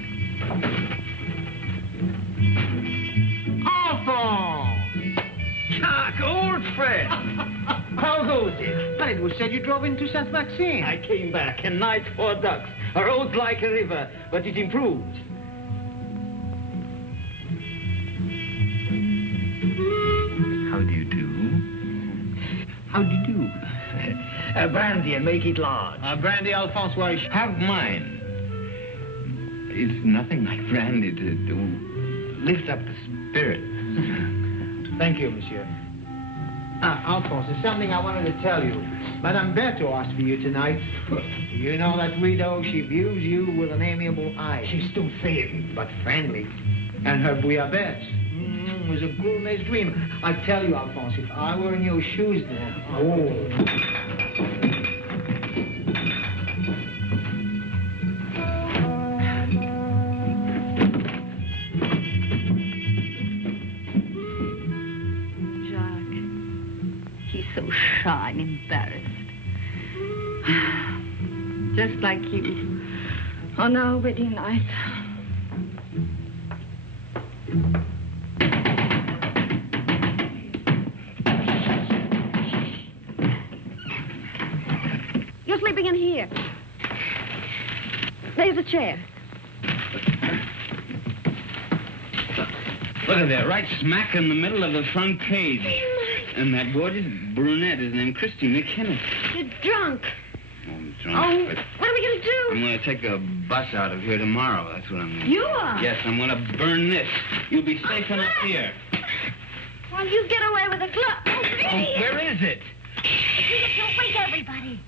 Alphonse! Chuck, old friend! How goes it? But it was said you drove into Saint Maxime. I came back, and night for ducks. A road like a river, but it improves. How do you do? How do you do? Brandy, and make it large. Brandy, Alphonse, why? Have mine. It's nothing like brandy to lift up the spirit. Thank you, monsieur. Alphonse, there's something I wanted to tell you. Madame Berthaud asked for you tonight. You know that widow, she views you with an amiable eye. She's too thin, but friendly. And her bouillabaisse was a gourmet's dream. I tell you, Alphonse, if I were in your shoes then... Oh... Shy and embarrassed. Just like you on our wedding night. You're sleeping in here. There's a chair. Look at that, right smack in the middle of the front page. And that gorgeous brunette is named Christine McKenna. You're drunk. Oh, I'm drunk. Oh, but what are we going to do? I'm going to take a bus out of here tomorrow. That's what I'm going to do. You are? Yes, I'm going to burn this. You'll be safe enough here. Well, you get away with a glove. Oh, really? Where is it? You'll wake everybody.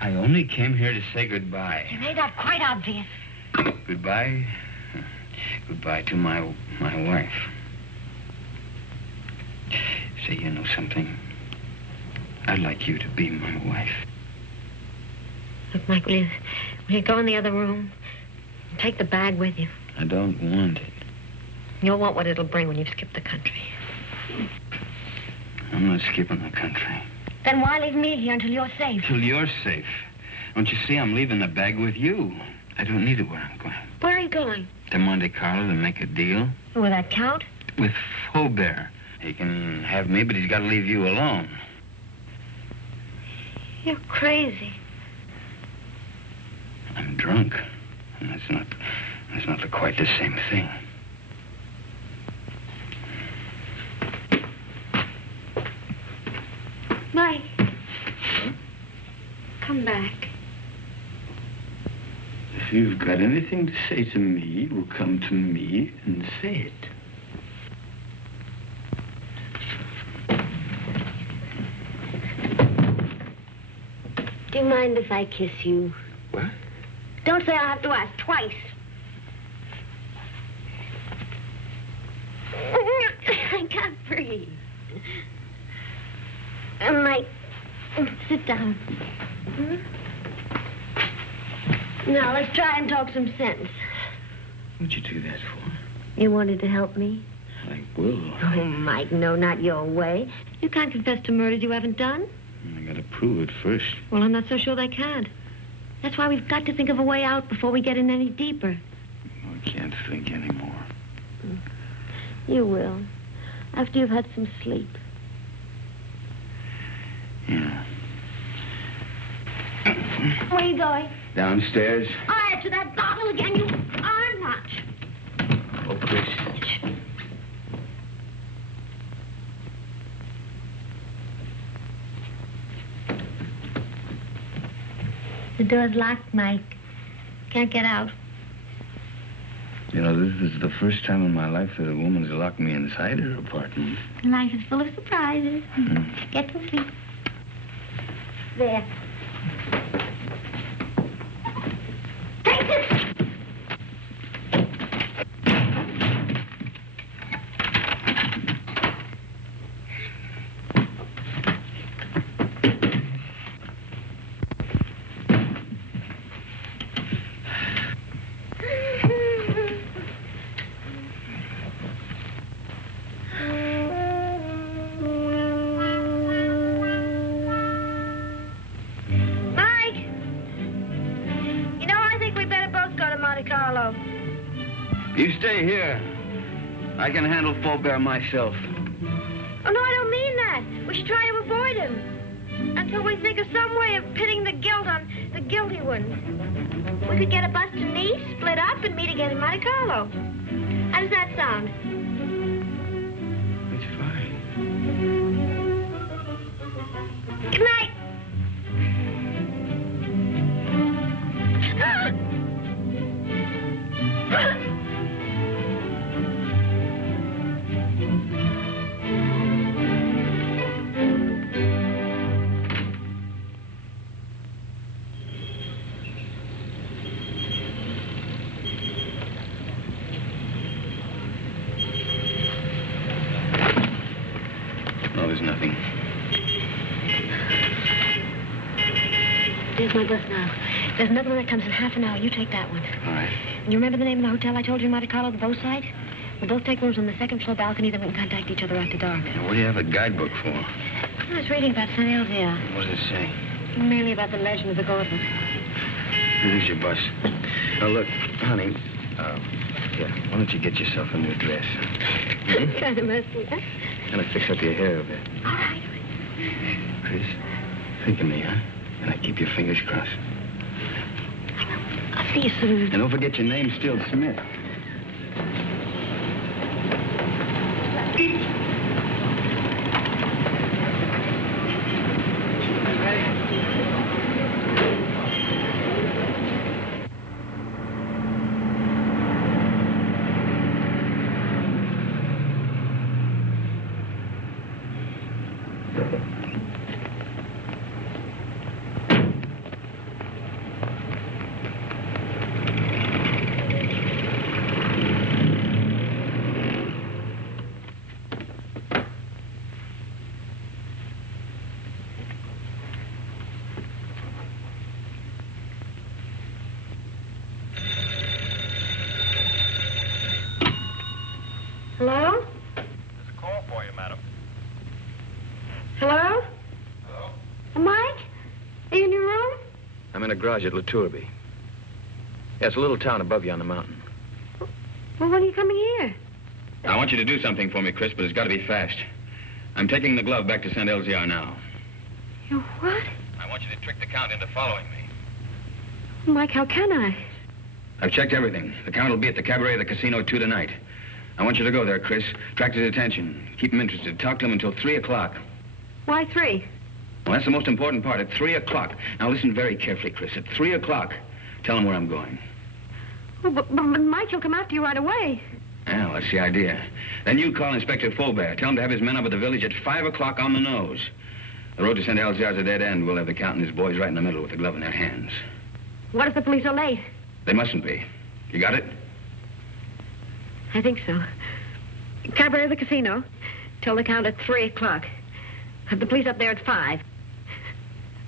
I only came here to say goodbye. You made that quite obvious. Goodbye? Goodbye to my wife. Say, you know something? I'd like you to be my wife. Look, Mike, will you go in the other room? Take the bag with you. I don't want it. You'll want what it'll bring when you've skipped the country. I'm not skipping the country. Then why leave me here until you're safe? Till you're safe. Don't you see I'm leaving the bag with you? I don't need it where I'm going. Where are you going? To Monte Carlo to make a deal. Will that count? With Faubert. He can have me, but he's got to leave you alone. You're crazy. I'm drunk. And that's not quite the same thing. Mike. Come back. If you've got anything to say to me, well, come to me and say it. Do you mind if I kiss you? What? Don't say I'll have to ask twice. I can't breathe. Mike, sit down. Now, let's try and talk some sense. What'd you do that for? You wanted to help me? I will. Oh, Mike, no, not your way. You can't confess to murders you haven't done. I gotta prove it first. Well, I'm not so sure they can't. That's why we've got to think of a way out before we get in any deeper. I can't think anymore. You will. After you've had some sleep. Yeah. Where are you going? Downstairs. Oh, to that bottle again. You are not. Oh, Chris. The door's locked, Mike. Can't get out. You know, this is the first time in my life that a woman's locked me inside her apartment. Life is full of surprises. Get to sleep. There. Take this! You stay here. I can handle Faubert myself. Oh, no, I don't mean that. We should try to avoid him. Until we think of some way of pitting the guilt on the guilty ones. We could get a bus to Nice, split up, and meet again in Monte Carlo. How does that sound? It's fine. Good night. No, there's nothing. There's my bus now. There's another one that comes in half an hour. You take that one. All right. You remember the name of the hotel I told you in Monte Carlo, the bow side? We'll both take rooms on the second floor balcony, then we can contact each other after dark. Now, what do you have a guidebook for? I was reading about St. Elzea. What does it say? Mainly about the legend of the Gauntlet. Here's your bus. Now, look, honey, here, why don't you get yourself a new dress? Kind of messy, huh? Kind of fix up your hair a bit. All right. Chris, think of me, huh? And I keep your fingers crossed. I'll see you soon. And don't forget your name's still Smith. Hello? There's a call for you, madam. Hello? Hello? Mike? Are you in your room? I'm in a garage at La Tourby. Yeah, it's a little town above you on the mountain. Well, when are you coming here? I want you to do something for me, Chris, but it's got to be fast. I'm taking the glove back to St. Elzea now. You what? I want you to trick the Count into following me. Mike, how can I? I've checked everything. The Count will be at the cabaret of the casino 2 tonight. I want you to go there, Chris. Attract his attention. Keep him interested. Talk to him until 3 o'clock. Why 3? Well, that's the most important part. At 3 o'clock. Now, listen very carefully, Chris. At 3 o'clock, tell him where I'm going. Well, but Mike, he'll come after you right away. Well, that's the idea. Then you call Inspector Faubert. Tell him to have his men up at the village at 5 o'clock on the nose. The road to St. Elzea is a dead end. We'll have the Count and his boys right in the middle with the glove in their hands. What if the police are late? They mustn't be. You got it? I think so. Cabaret of the casino. Tell the Count at 3 o'clock. Have the police up there at 5.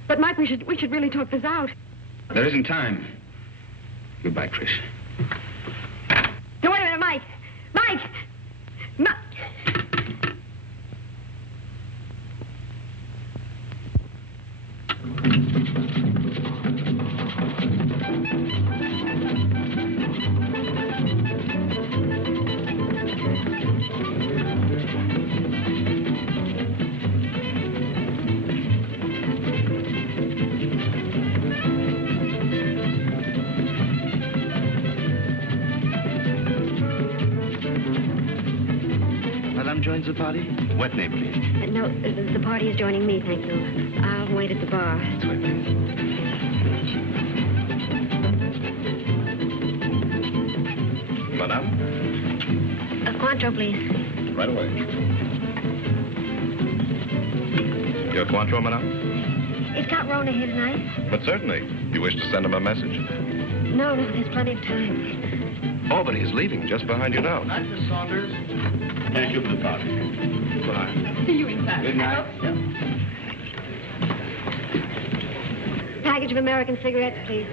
But, Mike, we should really talk this out. There isn't time. Goodbye, Chris. No, wait a minute, Mike. Mike! Joins the party? What name, please? No, the party is joining me, thank you. I'll wait at the bar. That's right, please. Madame? A Cointreau, please. Right away. Your Cointreau, madame? Is Count Rona here tonight? But certainly. You wish to send him a message? No, there's plenty of time. Oh, but he's leaving just behind you now. Night, Miss Saunders. Thank you for the party. Goodbye. See you inside. Good night. I hope so. Package of American cigarettes, please.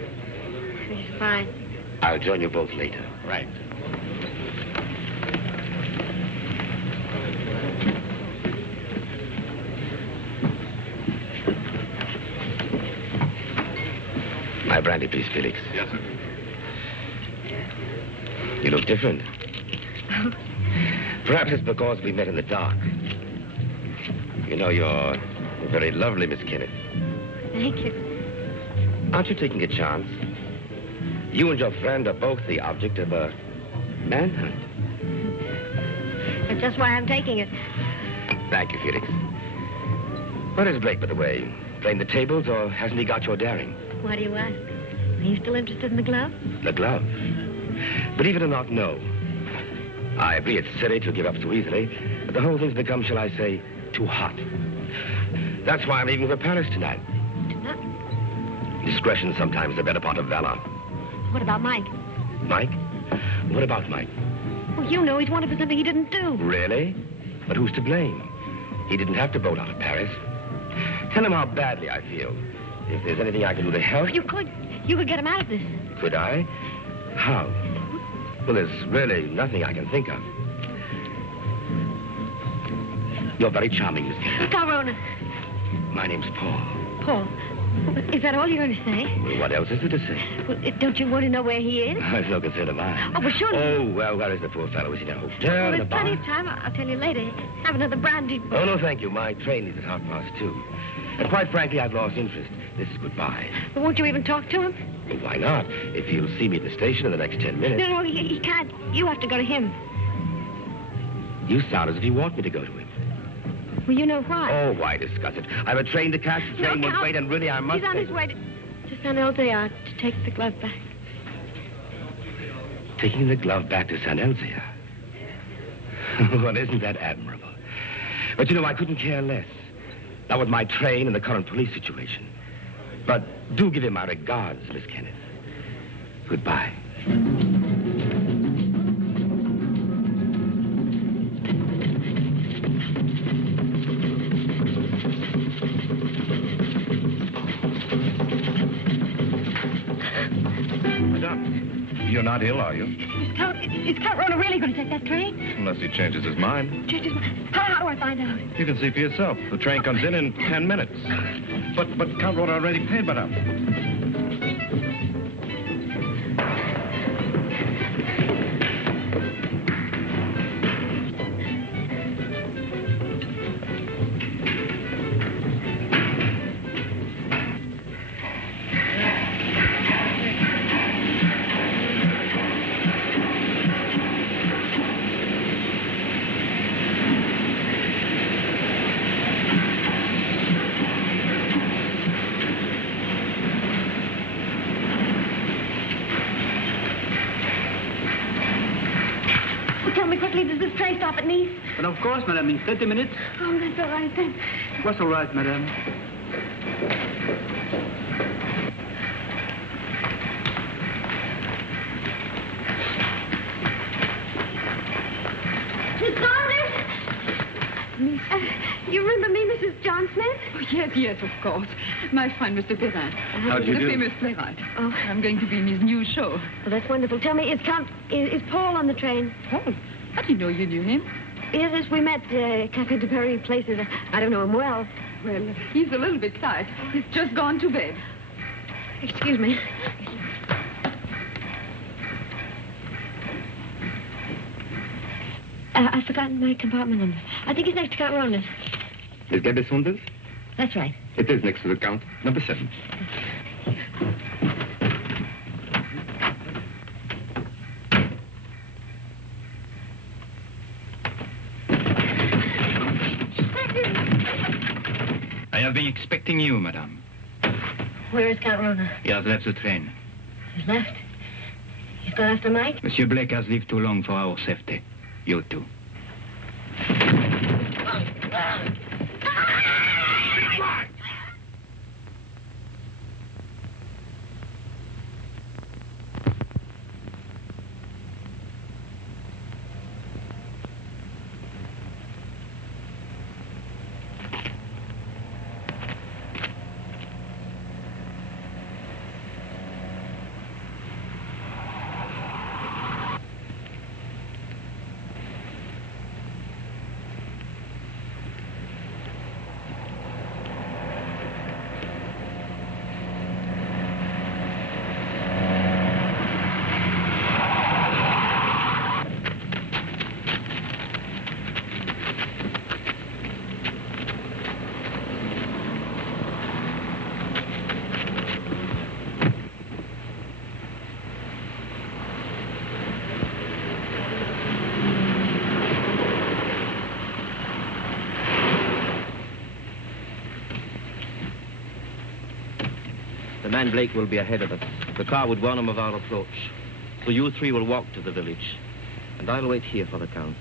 Fine. I'll join you both later. Right. My brandy, please, Felix. Yes, sir. You You look different. Perhaps it's because we met in the dark. You know, you're very lovely, Miss Kenneth. Thank you. Aren't you taking a chance? You and your friend are both the object of a manhunt. That's just why I'm taking it. Thank you, Felix. Where is Blake, by the way? Playing the tables, or hasn't he got your daring? Why do you ask? Are you still interested in the glove? The glove? Believe it or not, no. I agree it's silly to give up so easily, but the whole thing's become, shall I say, too hot. That's why I'm leaving for Paris tonight. Tonight? Discretion sometimes the better part of valor. What about Mike? Mike? What about Mike? Well, you know he's wanted for something he didn't do. Really? But who's to blame? He didn't have to bolt out of Paris. Tell him how badly I feel. If there's anything I can do to help... You could get him out of this. Could I? How? Well, there's really nothing I can think of. You're very charming, Miss Kennedy. Corona. My name's Paul. Paul. Is that all you're going to say? Well, what else is there to say? Well, don't you want to know where he is? It's no concern of mine. Oh, but surely... Oh, well, where is the poor fellow? Is he in a hotel, Well, in a there's bar? plenty of time. I'll tell you later. Have another brandy. Oh, no, thank you. My train leaves at 2:30. And quite frankly, I've lost interest. This is goodbye. But won't you even talk to him? Well, why not? If he'll see me at the station in the next 10 minutes. No, he can't. You have to go to him. You sound as if you want me to go to him. Well, you know why. Oh, why discuss it? I have a train to catch. The train won't wait, and really, I must... He's on his way to San Elzea to take the glove back. Taking the glove back to San Elzea? Well, isn't that admirable? But, you know, I couldn't care less. Not with my train and the current police situation. But do give him my regards, Miss Kenneth. Goodbye. You're not ill, are you? Is Count Rona really going to take that train? Unless he changes his mind. How do I find out? You can see for yourself. The train comes in 10 minutes. But Count Rona already paid, madame. Stop at Nice? But of course, madame, in 30 minutes. Oh, that's all right then. What's all right, madame? Miss Gardner? You remember me, Mrs. John Smith? Oh, yes, of course. My fine Mr. Perrin. How do you do? The famous playwright. Oh. I'm going to be in his new show. Well, that's wonderful. Tell me, is Paul on the train? Paul? How do you know you knew him? Yes, we met Café de Paris places. I don't know him well. Well, he's a little bit tired. He's just gone to bed. Excuse me. I've forgotten my compartment number. I think it's next to Count Rona's. Is Gabby Saunders? That's right. It is next to the Count. Number 7. I have been expecting you, madame. Where is Count Rona? He has left the train. He's left? He's gone after Mike? Monsieur Blake has lived too long for our safety. You too. The man Blake will be ahead of us. The car would warn him of our approach. So you three will walk to the village. And I'll wait here for the Count.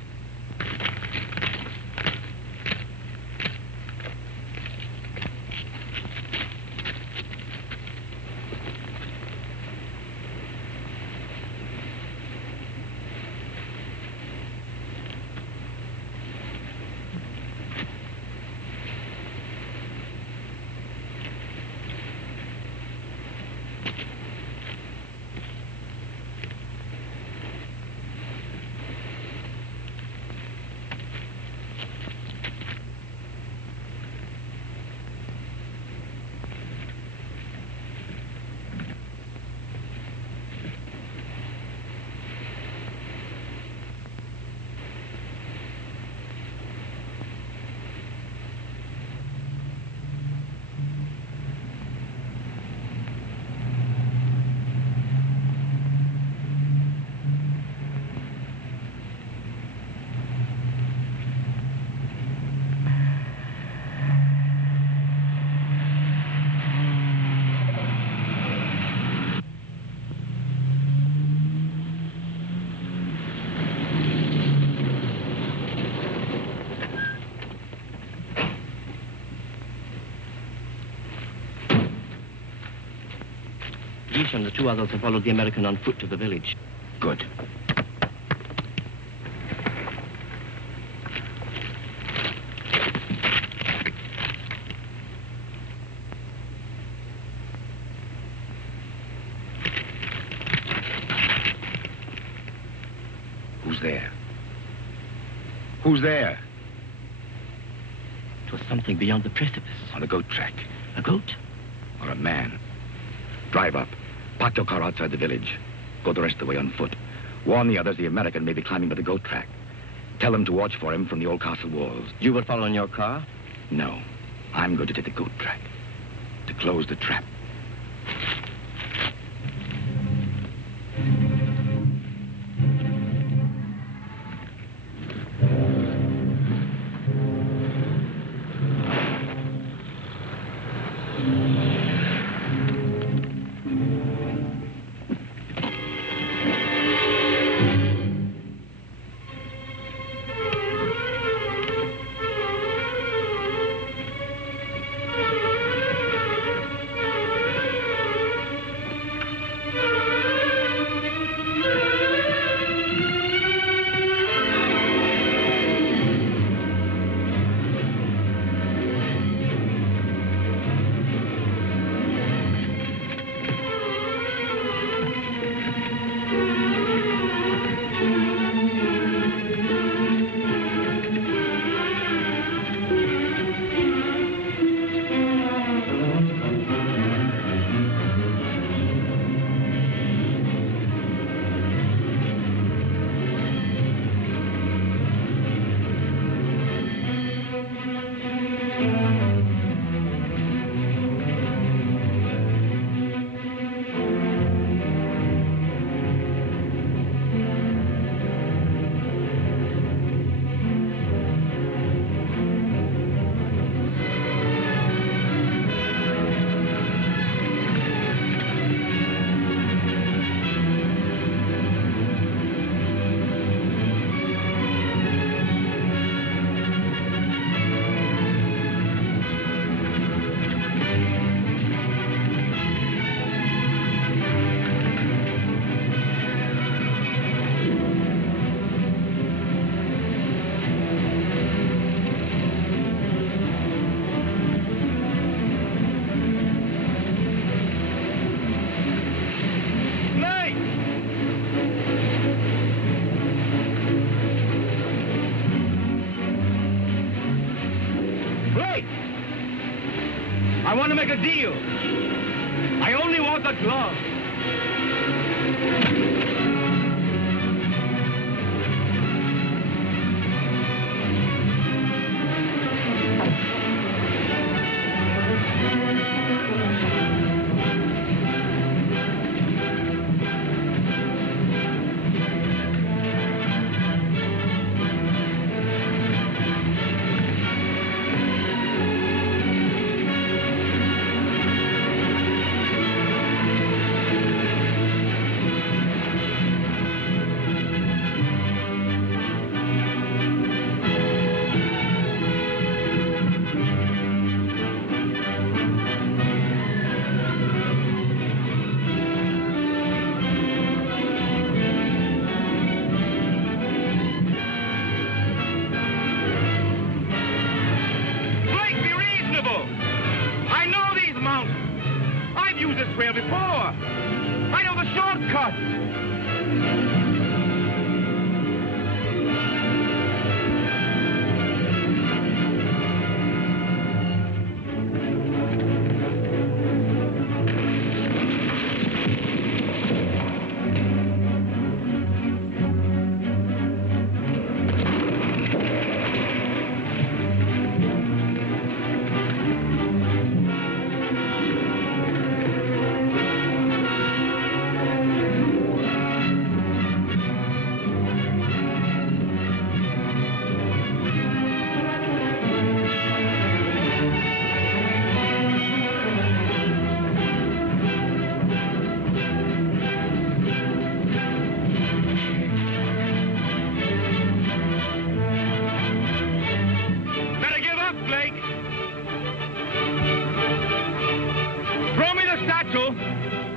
And the two others have followed the American on foot to the village. Good. Who's there? Who's there? It was something beyond the precipice. On the goat track. A goat? Or a man. Drive up. Park your car outside the village. Go the rest of the way on foot. Warn the others the American may be climbing to the goat track. Tell them to watch for him from the old castle walls. You will follow in your car? No. I'm going to take the goat track. To close the trap. I want to make a deal. I only want the glove. used this trail before. I know the shortcut.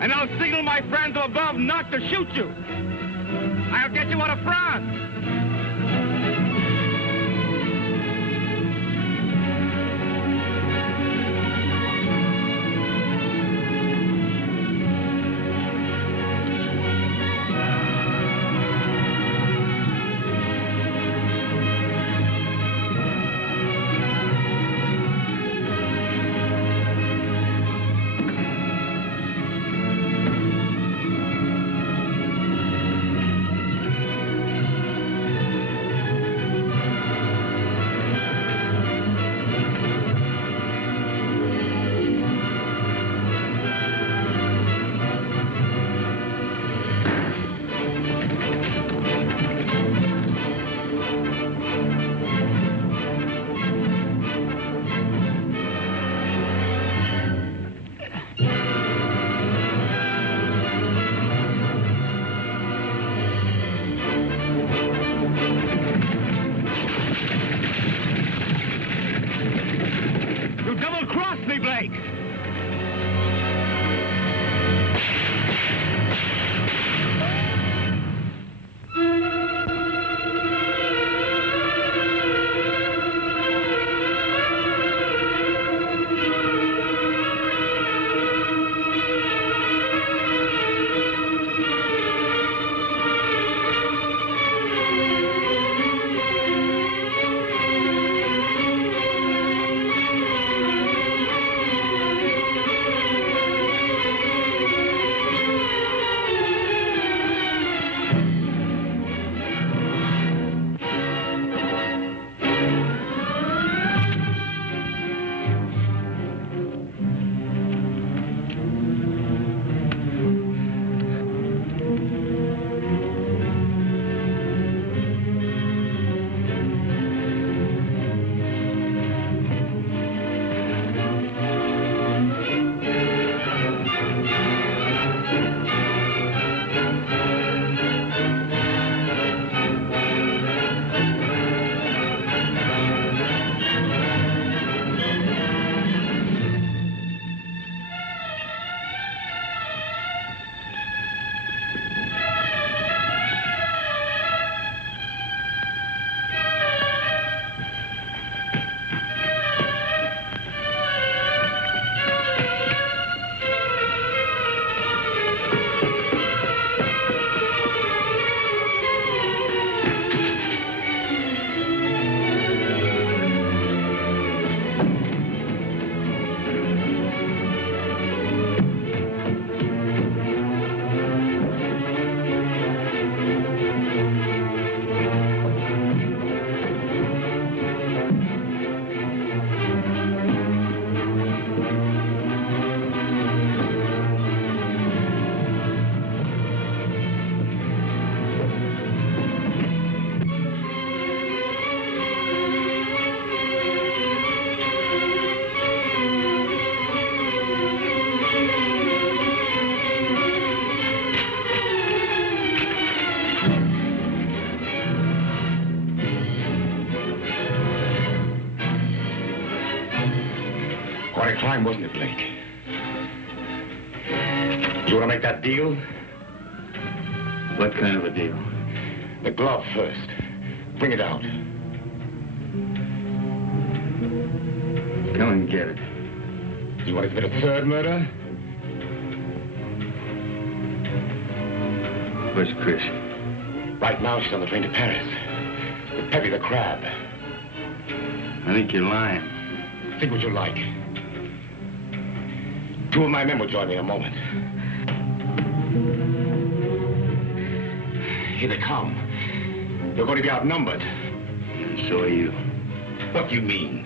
And I'll signal my friends above not to shoot you. I'll get you out of France. Quite a climb, wasn't it, Blake? You want to make that deal? What kind of a deal? The glove first. Bring it out. Come and get it. You want to commit a third murder? Where's Chris? Right now, she's on the train to Paris. With Peppy the crab. I think you're lying. Think what you like. 2 of my men will join me in a moment. Here they come. You're going to be outnumbered. And so are you. What do you mean?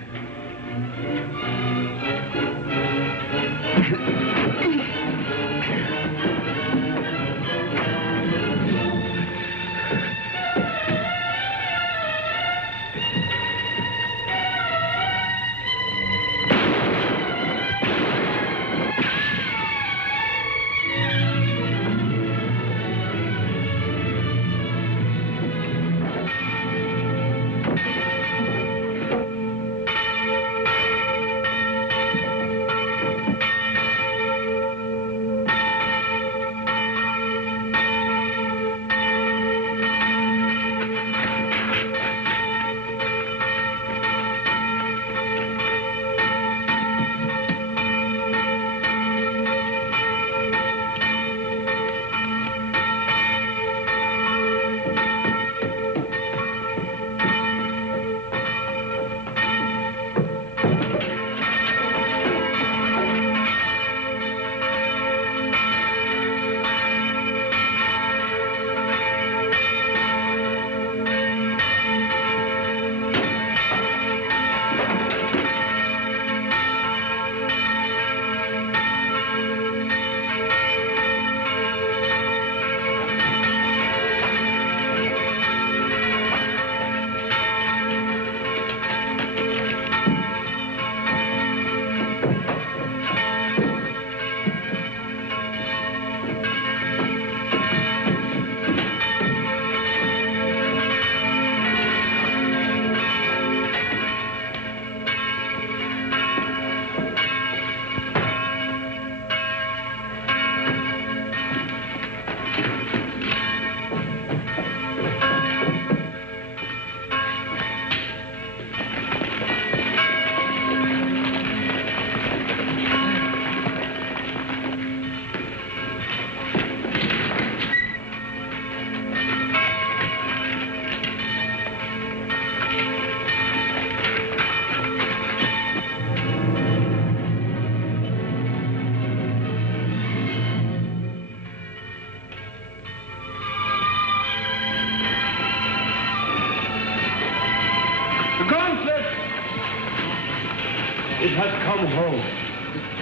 It has come home.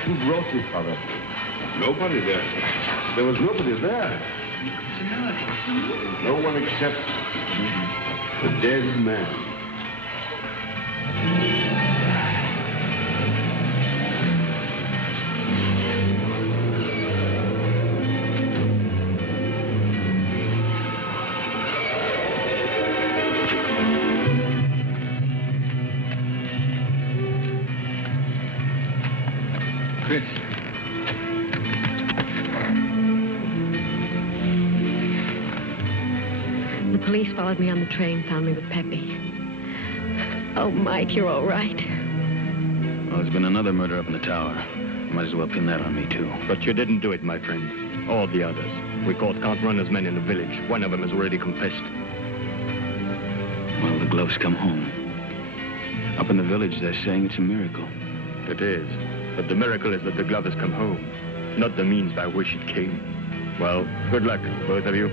Who brought it, Father? Nobody there. There was nobody there. No one except the dead man. Chris. The police followed me on the train, found me with Peppy. Oh, Mike, you're all right. Well, there's been another murder up in the tower. Might as well pin that on me, too. But you didn't do it, my friend. All the others. We caught Count Runner's men in the village. One of them has already confessed. Well, the gloves come home. Up in the village, they're saying it's a miracle. It is. But the miracle is that the glove has come home, not the means by which it came. Well, good luck, both of you.